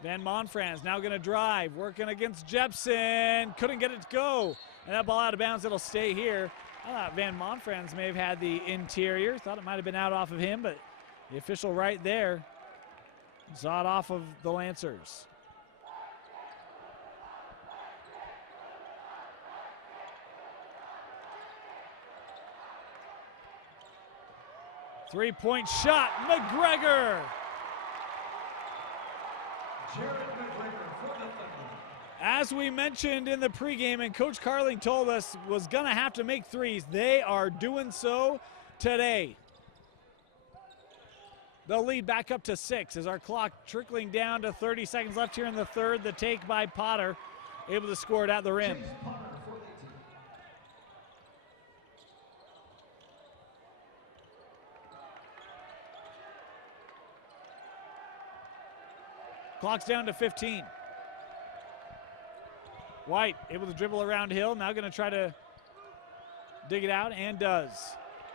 Van Monfrans now going to drive, working against Jepson. Couldn't get it to go. And that ball out of bounds, it'll stay here. I thought Van Monfrans may have had the interior. Thought it might have been out off of him, but the official right there saw it off of the Lancers. Three-point shot, McGregor. As we mentioned in the pregame, and Coach Carling told us was going to have to make threes, they are doing so today. They'll lead back up to 6 as our clock trickling down to 30 seconds left here in the third. The take by Potter, able to score it at the rim. Clock's down to 15. White able to dribble around Hill. Now going to try to dig it out, and does.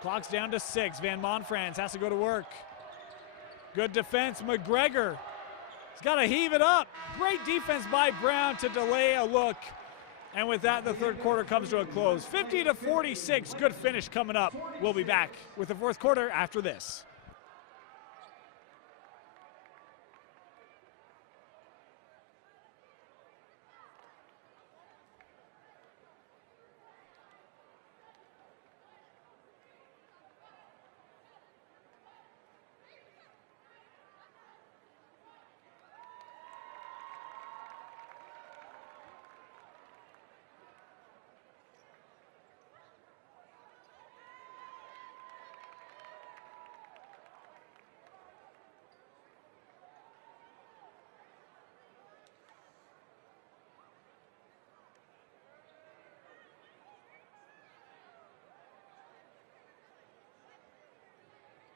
Clock's down to 6. Van Monfrans has to go to work. Good defense. McGregor has got to heave it up. Great defense by Brown to delay a look. And with that, the third quarter comes to a close. 50-46. Good finish coming up. We'll be back with the fourth quarter after this.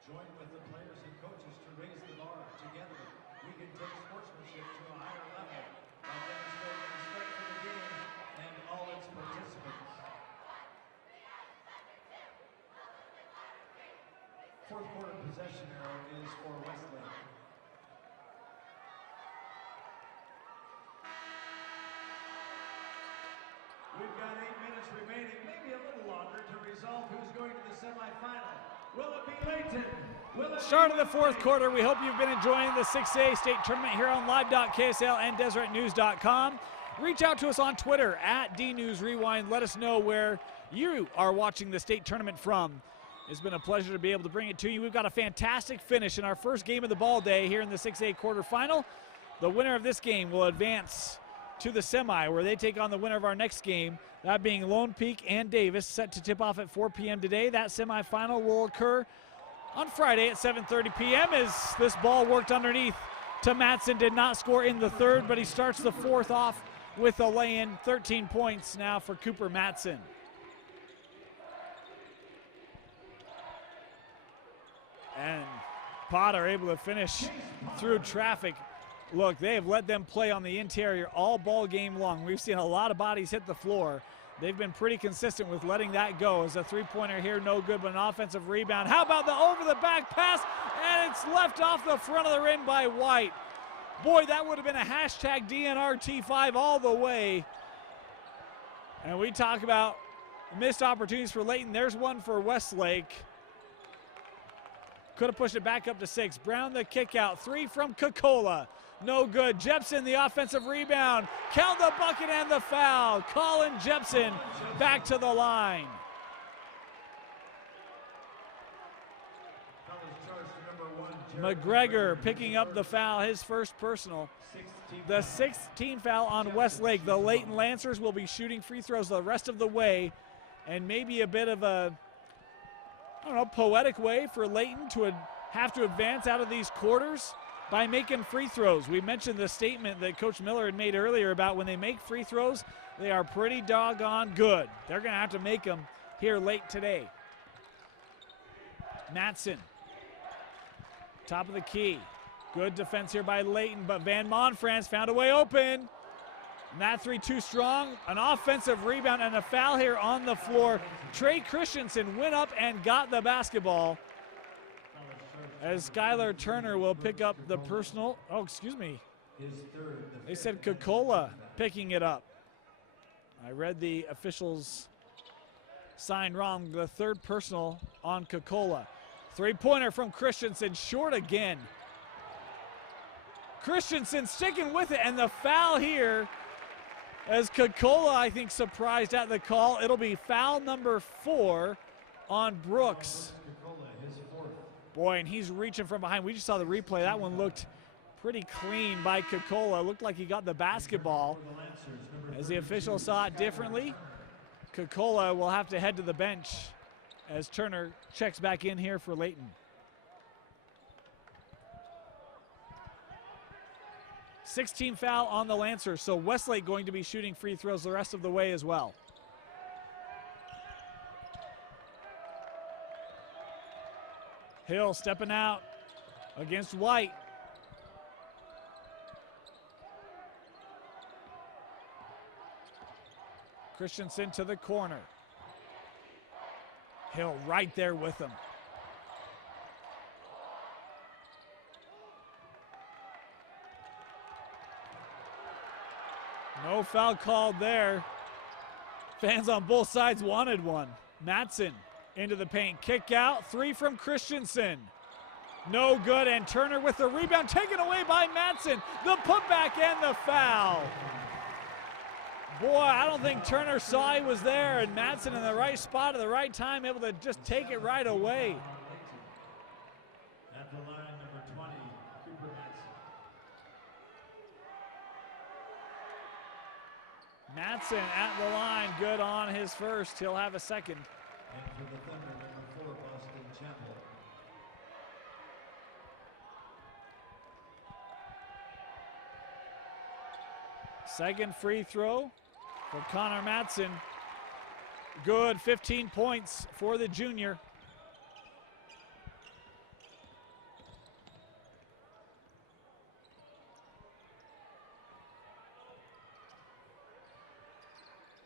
Join with the players and coaches to raise the bar. Together, we can take sportsmanship to a higher level by demonstrating respect for the game and all its participants. Fourth quarter possession arrow is for Westlake. We've got 8 minutes remaining, maybe a little longer, to resolve who's going to the semifinal. Will it be Layton? Will it Start be of the fourth Westlake? quarter. We hope you've been enjoying the 6A state tournament here on live.ksl and deseretnews.com. Reach out to us on Twitter at DNewsRewind. Let us know where you are watching the state tournament from. It's been a pleasure to be able to bring it to you. We've got a fantastic finish in our first game of the ball day here in the 6A quarterfinal. The winner of this game will advance to the semi, where they take on the winner of our next game, that being Lone Peak and Davis, set to tip off at 4 p.m. today. That semifinal will occur on Friday at 7:30 p.m. as this ball worked underneath to Matson. Did not score in the third, but he starts the fourth off with a lay-in. 13 points now for Cooper Matson. And Potter able to finish through traffic. Look, they have let them play on the interior all ball game long. We've seen a lot of bodies hit the floor. They've been pretty consistent with letting that go. As a three-pointer here, no good, but an offensive rebound. How about the over-the-back pass? And it's left off the front of the rim by White. Boy, that would have been a hashtag DNRT5 all the way. And we talk about missed opportunities for Layton. There's one for Westlake. Could have pushed it back up to 6. Brown the kick out. 3 from Coca-Cola. No good. Jepson the offensive rebound. Count the bucket and the foul. Colin Jepson back to the line. McGregor picking up the foul, his first personal. The 16th foul on Westlake. The Layton Lancers will be shooting free throws the rest of the way, and maybe a bit of a, I don't know, poetic way for Layton to have to advance out of these quarters by making free throws. We mentioned the statement that Coach Miller had made earlier about when they make free throws, they are pretty doggone good. They're going to have to make them here late today. Matson, top of the key. Good defense here by Layton, but Van Monfrance found a way open. And that three too strong. An offensive rebound and a foul here on the floor. Trey Christensen went up and got the basketball, as Skylar Turner will pick up the personal. Oh, excuse me. They said Coca-Cola picking it up. I read the officials' sign wrong. The third personal on Coca-Cola. Three-pointer from Christensen, short again. Christensen sticking with it, and the foul here, as Coca-Cola, I think, surprised at the call. It'll be foul number 4 on Brooks. Boy, and he's reaching from behind. We just saw the replay. That one looked pretty clean by Coca-Cola. Looked like he got the basketball. As the official saw it differently, Coca-Cola will have to head to the bench as Turner checks back in here for Layton. $16 foul on the Lancers, so Westlake going to be shooting free throws the rest of the way as well. Hill stepping out against White. Christensen to the corner. Hill right there with him. No foul called there. Fans on both sides wanted one. Matson into the paint, kick out, 3 from Christensen. No good, and Turner with the rebound, taken away by Matson. The putback and the foul. Boy, I don't think Turner saw he was there, and Matson in the right spot at the right time, able to just take it right away. At the line, number 20, Cooper Matson. Matson at the line, good on his first. He'll have a second. And for the Thunder, number 4, Boston Chapel. Second free throw for Connor Matson. Good, 15 points for the junior.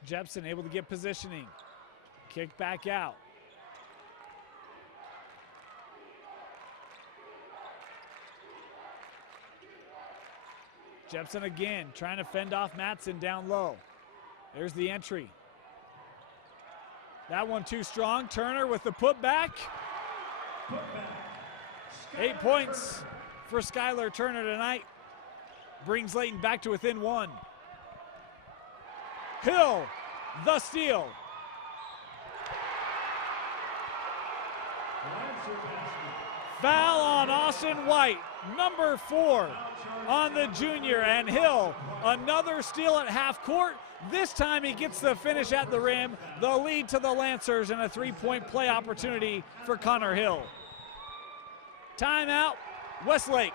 Jepson able to get positioning. Kick back out. Jepson again trying to fend off Matson down low. There's the entry. That one too strong. Turner with the putback. 8 points for Skylar Turner tonight. Brings Layton back to within 1. Hill, the steal. Foul on Austin White, number 4 on the junior, and Hill, another steal at half court. This time he gets the finish at the rim, the lead to the Lancers, and a 3-point play opportunity for Connor Hill. Timeout, Westlake.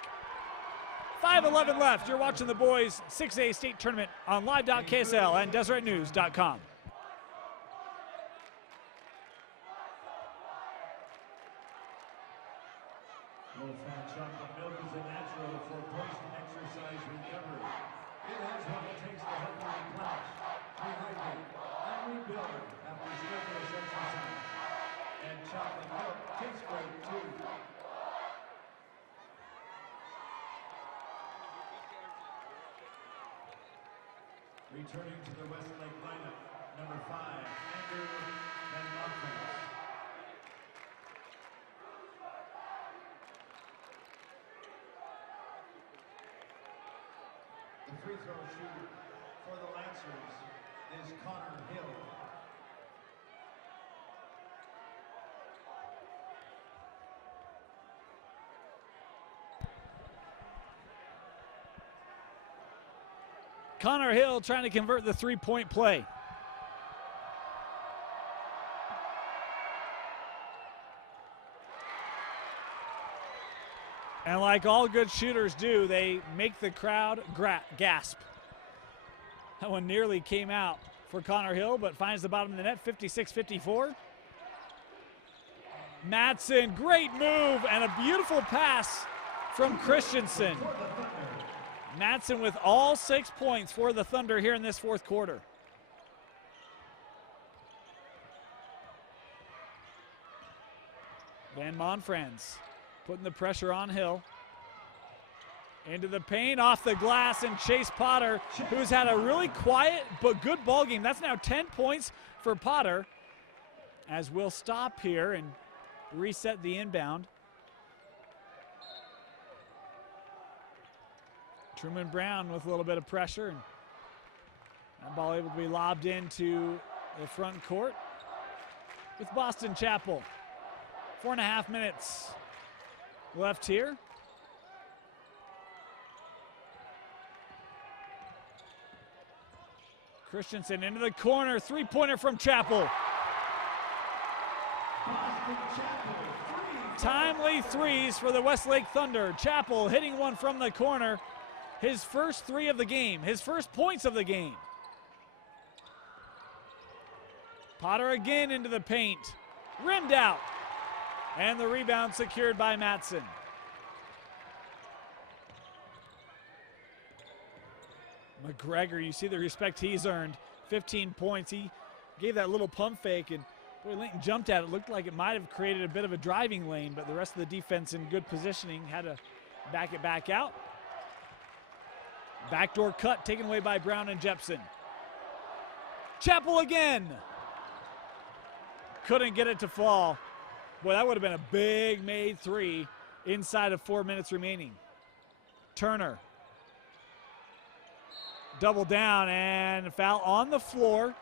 5:11 left. You're watching the boys 6A state tournament on live.ksl and deseretnews.com. Low-fat chocolate milk is a natural for post-exercise recovery. It has what it takes to help you replenish, rehydrate, and rebuild after strenuous exercise. And chocolate milk tastes great too. Returning to the Westlake lineup, number 5, Andrew Van Monfils. The free throw shooter for the Lancers is Connor Hill. Connor Hill trying to convert the 3-point play. And like all good shooters do, they make the crowd gasp. That one nearly came out for Connor Hill, but finds the bottom of the net, 56-54. Matson, great move, and a beautiful pass from Christensen. Matson with all 6 points for the Thunder here in this fourth quarter. Van Monfrans putting the pressure on Hill. Into the paint, off the glass, and Chase Potter, who's had a really quiet but good ball game. That's now 10 points for Potter, as we'll stop here and reset the inbound. Truman Brown with a little bit of pressure, and that ball able to be lobbed into the front court with Boston Chapel. 4.5 minutes left here. Christensen into the corner, 3-pointer from Chapel. Timely threes for the Westlake Thunder. Chapel hitting one from the corner. His first 3 of the game, his first points of the game. Potter again into the paint, rimmed out, and the rebound secured by Matson. McGregor, you see the respect he's earned, 15 points. He gave that little pump fake, and boy, Layton jumped at it. Looked like it might have created a bit of a driving lane, but the rest of the defense in good positioning had to back it back out. Backdoor cut taken away by Brown and Jepson. Chapel again. Couldn't get it to fall. Boy, that would have been a big made 3 inside of 4 minutes remaining. Turner. Double down and foul on the floor.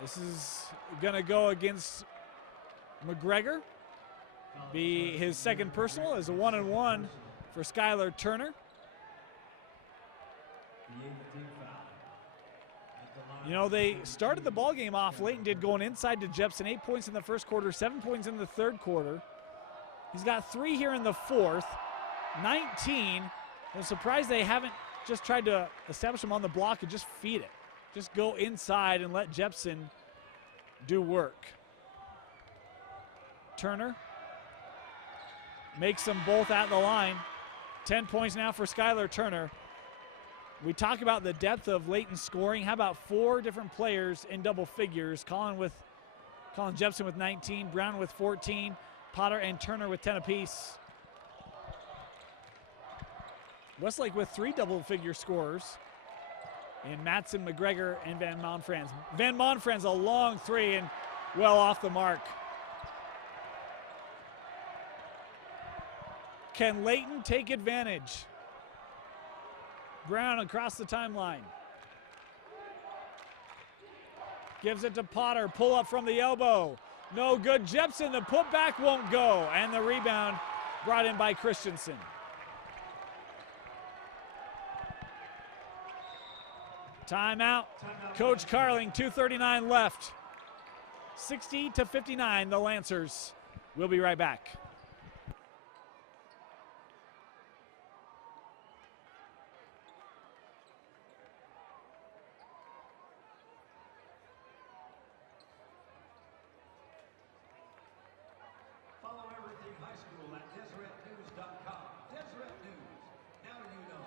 This is going to go against McGregor. Be his second personal as a 1-and-1 for Skylar Turner. You know, they started the ball game off. Layton did going inside to Jepson. 8 points in the first quarter, 7 points in the third quarter. He's got 3 here in the fourth, 19. I'm surprised they haven't just tried to establish him on the block and just feed it. Just go inside and let Jepson do work. Turner makes them both at the line. 10 points now for Skylar Turner. We talk about the depth of Layton scoring. How about 4 different players in double figures? Colin Jepson with 19, Brown with 14, Potter and Turner with 10 apiece. Westlake with 3 double-figure scorers in Matson, McGregor, and Van Monfrans. Van Monfrans a long 3 and well off the mark. Can Layton take advantage? Brown across the timeline. Gives it to Potter, pull up from the elbow. No good, Jepson, the putback won't go. And the rebound brought in by Christensen. Timeout. Coach Carling, 2:39 left. 60-59, the Lancers. We'll be right back. Follow everything high school at DeseretNews.com. Deseret News. Now you know.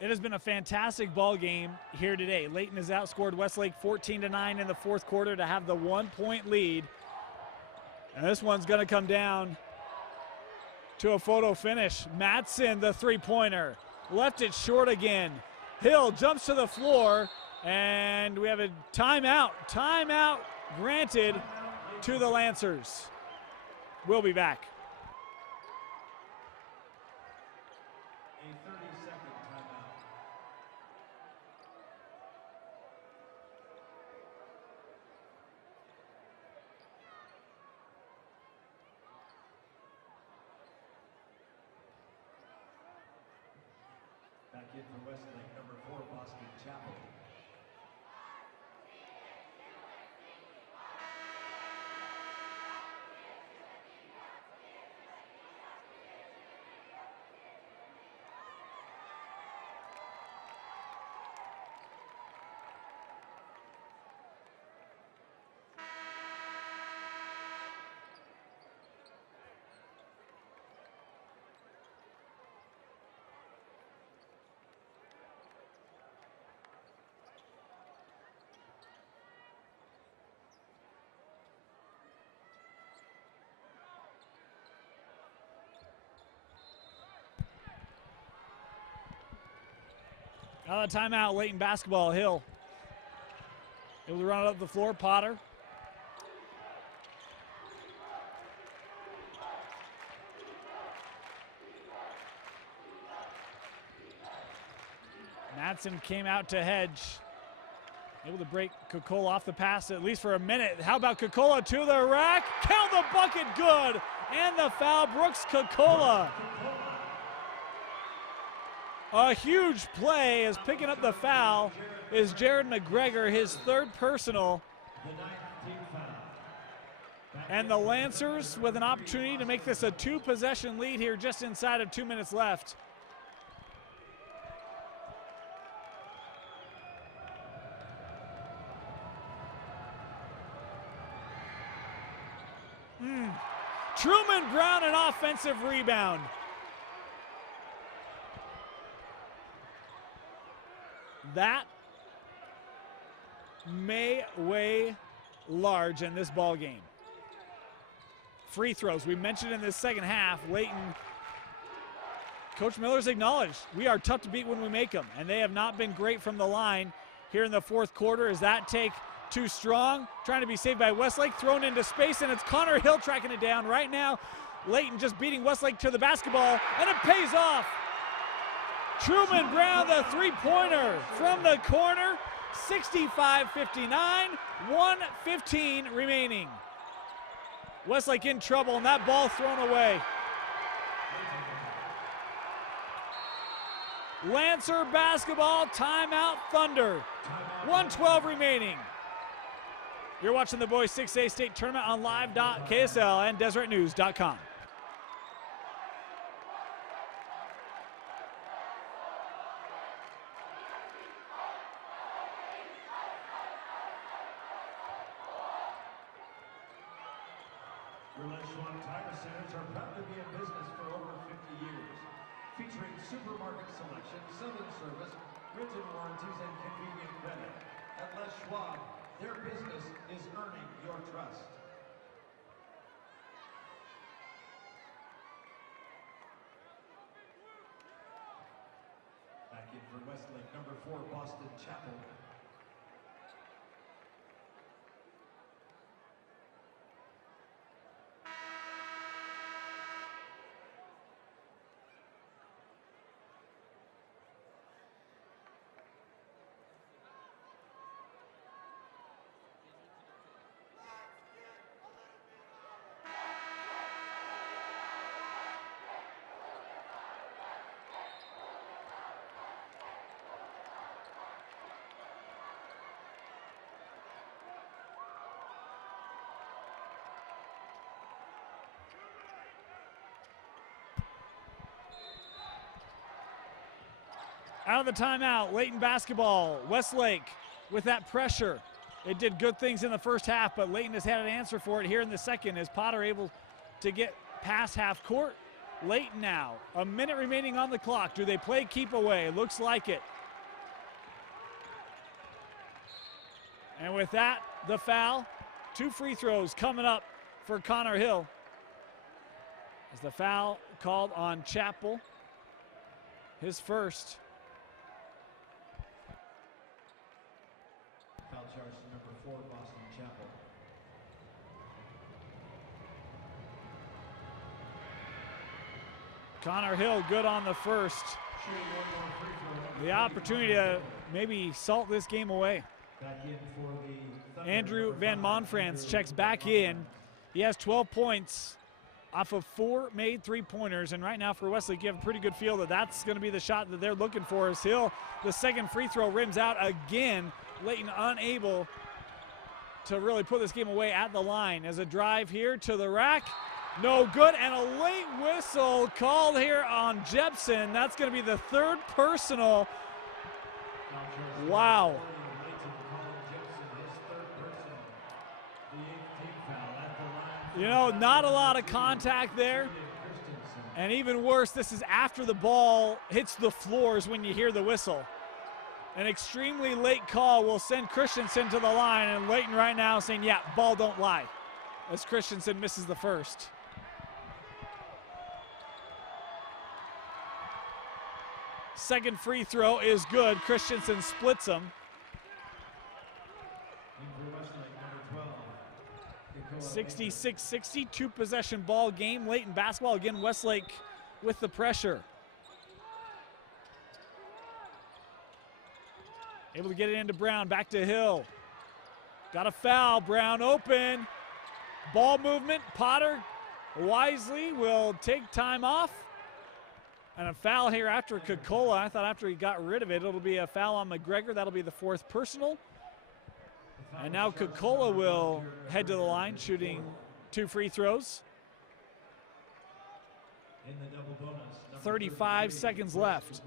It has been a fantastic ball game here today. Layton has outscored Westlake 14-9 in the 4th quarter to have the 1-point lead. And this one's going to come down to a photo finish. Matson, the 3-pointer, left it short again. Hill jumps to the floor, and we have a timeout. Timeout granted to the Lancers. We'll be back. A 30-second timeout. Back in for Westlake, number 4, Boston Chapel. Out of timeout, Layton basketball. Hill able to run it up the floor. Potter. Matson came out to hedge. Able to break Kokola off the pass at least for a minute. How about Kokola to the rack? Count the bucket, good. And the foul, Brooks Kokola. A huge play is picking up the foul is Jared McGregor, his 3rd personal. And the Lancers with an opportunity to make this a 2-possession lead here just inside of 2 minutes left. Truman Brown, an offensive rebound. That may weigh large in this ball game. Free throws, we mentioned in this second half, Layton, Coach Miller's acknowledged we are tough to beat when we make them, and they have not been great from the line here in the fourth quarter. Is that take too strong? Trying to be saved by Westlake, thrown into space, and it's Connor Hill tracking it down. Right now, Layton just beating Westlake to the basketball, and it pays off. Truman Brown, the three-pointer from the corner, 65-59, 1:15 remaining. Westlake in trouble, and that ball thrown away. Lancer basketball, timeout Thunder. 1:12 remaining. You're watching the boys 6A state tournament on live.ksl and deseretnews.com. Tire centers are proud to be in business for over 50 years, featuring supermarket selection, southern service, written warranties, and convenient credit. At Les Schwab, their business is earning your trust. Back in for Westlake, number 4, Boston Chapel. Out of the timeout, Layton basketball. Westlake with that pressure. It did good things in the first half, but Layton has had an answer for it here in the second. Is Potter able to get past half court? Layton now, a minute remaining on the clock. Do they play keep away? Looks like it. And with that, the foul. 2 free throws coming up for Connor Hill. As the foul called on Chapel, his first. Foul charge to number 4, Boston Chapel. Connor Hill good on the first. The opportunity to maybe salt this game away. Back in for the Andrew Van Monfrans checks back in. He has 12 points off of 4 made three-pointers, and right now for Westlake, you have a pretty good feel that that's going to be the shot that they're looking for. As Hill, the second free throw, rims out again. Layton unable to really put this game away at the line. As a drive here to the rack, no good, and a late whistle called here on Jepson. That's going to be the 3rd personal. Wow. You know, not a lot of contact there. And even worse, this is after the ball hits the floors when you hear the whistle. An extremely late call will send Christensen to the line, and Layton right now saying, yeah, ball don't lie, as Christensen misses the first. Second free throw is good. Christensen splits them. 66-60, 2-possession ball game. Layton basketball. Again, Westlake with the pressure. Able to get it into Brown. Back to Hill. Got a foul. Brown open. Ball movement. Potter wisely will take time off. And a foul here after Kokola. I thought after he got rid of it, it'll be a foul on McGregor. That'll be the 4th personal. And now Kokola will head to the line, shooting 2 free throws. 35 seconds left.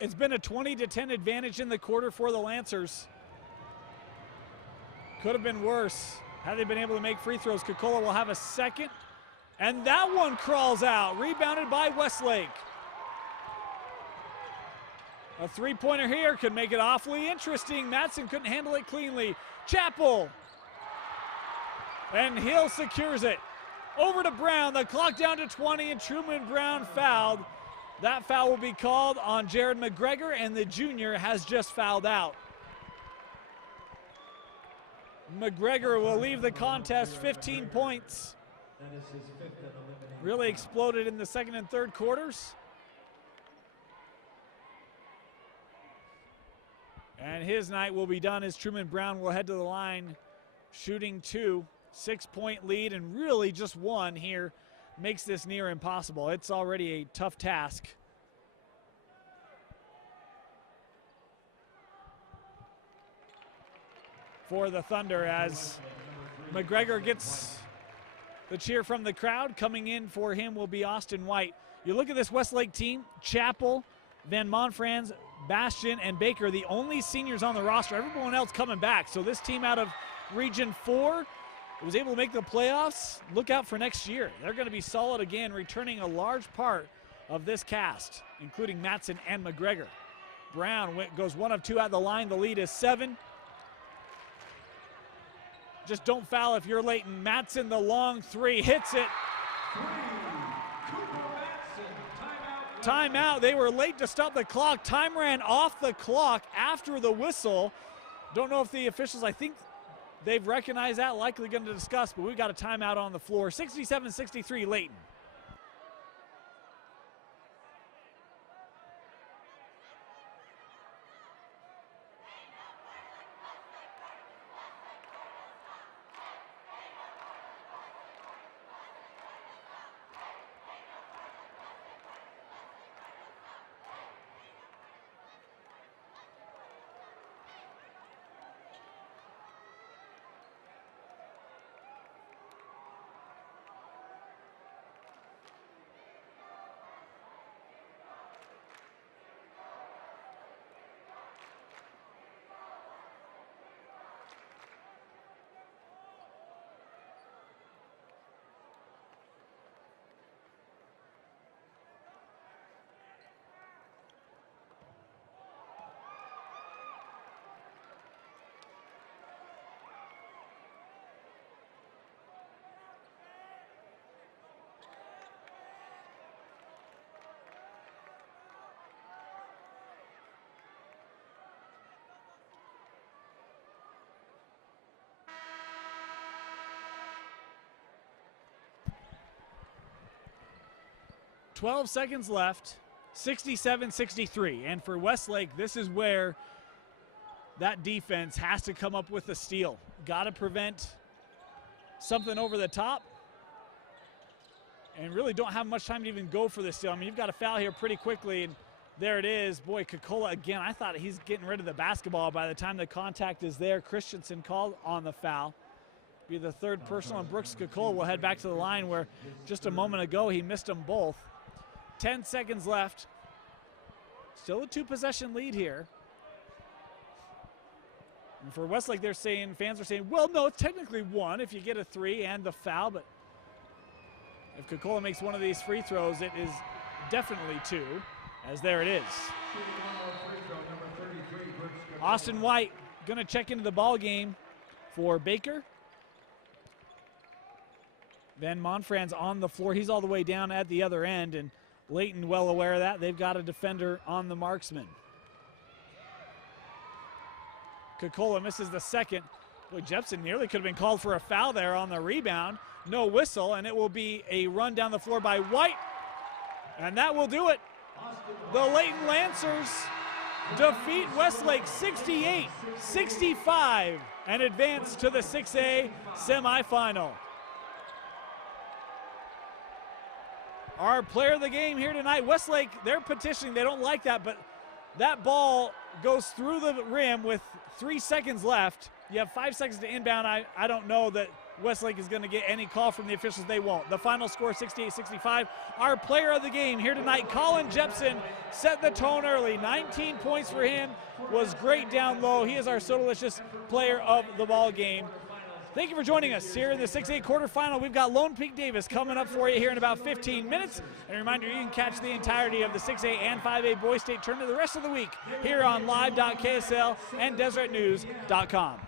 It's been a 20-10 advantage in the quarter for the Lancers. Could have been worse had they been able to make free throws. Coca-Cola will have a second, and that one crawls out, rebounded by Westlake. A three-pointer here could make it awfully interesting. Matson couldn't handle it cleanly. Chappell, and Hill secures it. Over to Brown, the clock down to 20, and Truman Brown fouled. That foul will be called on Jared McGregor, and the junior has just fouled out. McGregor will leave the contest, 15 points. That is his fifth and eliminating. Really exploded in the second and third quarters. And his night will be done as Truman Brown will head to the line, shooting 2. 6-point lead, and really just one here makes this near impossible. It's already a tough task. For the Thunder, as McGregor gets the cheer from the crowd. Coming in for him will be Austin White. You look at this Westlake team, Chappell, Van Monfrans, Bastian, and Baker, the only seniors on the roster. Everyone else coming back. So this team out of Region 4 was able to make the playoffs. Look out for next year. They're going to be solid again, returning a large part of this cast, including Matson and McGregor. Brown goes 1 of 2 at the line. The lead is 7. Just don't foul if you're Layton. Matson, the long 3, hits it. Timeout. They were late to stop the clock. Time ran off the clock after the whistle. Don't know if the officials, I think they've recognized that, likely going to discuss, but we've got a timeout on the floor. 67-63 Layton. .12 seconds left, 67-63. And for Westlake, this is where that defense has to come up with a steal. Got to prevent something over the top. And really don't have much time to even go for the steal. I mean, you've got to foul here pretty quickly, and there it is. Boy, Coca-Cola again. I thought he's getting rid of the basketball by the time the contact is there. Christensen called on the foul. Be the third personal, and Brooks Coca-Cola will head back to the line where just a moment ago he missed them both. 10 seconds left. Still a 2-possession lead here. And for Westlake, they're saying, fans are saying, well, no, it's technically 1 if you get a 3 and the foul, but if Coca-Cola makes one of these free throws, it is definitely 2, as there it is. Austin White gonna check into the ball game for Baker. Van Monfrans on the floor. He's all the way down at the other end, and Layton well aware of that. They've got a defender on the marksman. Coca-Cola misses the second. Boy, Jepson nearly could have been called for a foul there on the rebound. No whistle, and it will be a run down the floor by White. And that will do it. The Layton Lancers defeat Westlake 68-65 and advance to the 6A semifinal. Our player of the game here tonight, Westlake, they're petitioning. They don't like that, but that ball goes through the rim with 3 seconds left. You have 5 seconds to inbound. I don't know that Westlake is going to get any call from the officials. They won't. The final score, 68-65. Our player of the game here tonight, Colin Jepson, set the tone early. 19 points for him, was great down low. He is our so delicious player of the ball game. Thank you for joining us here in the 6A quarterfinal. We've got Lone Peak Davis coming up for you here in about 15 minutes. And a reminder, you can catch the entirety of the 6A and 5A Boys State Tournament the rest of the week here on live.ksl and deseretnews.com.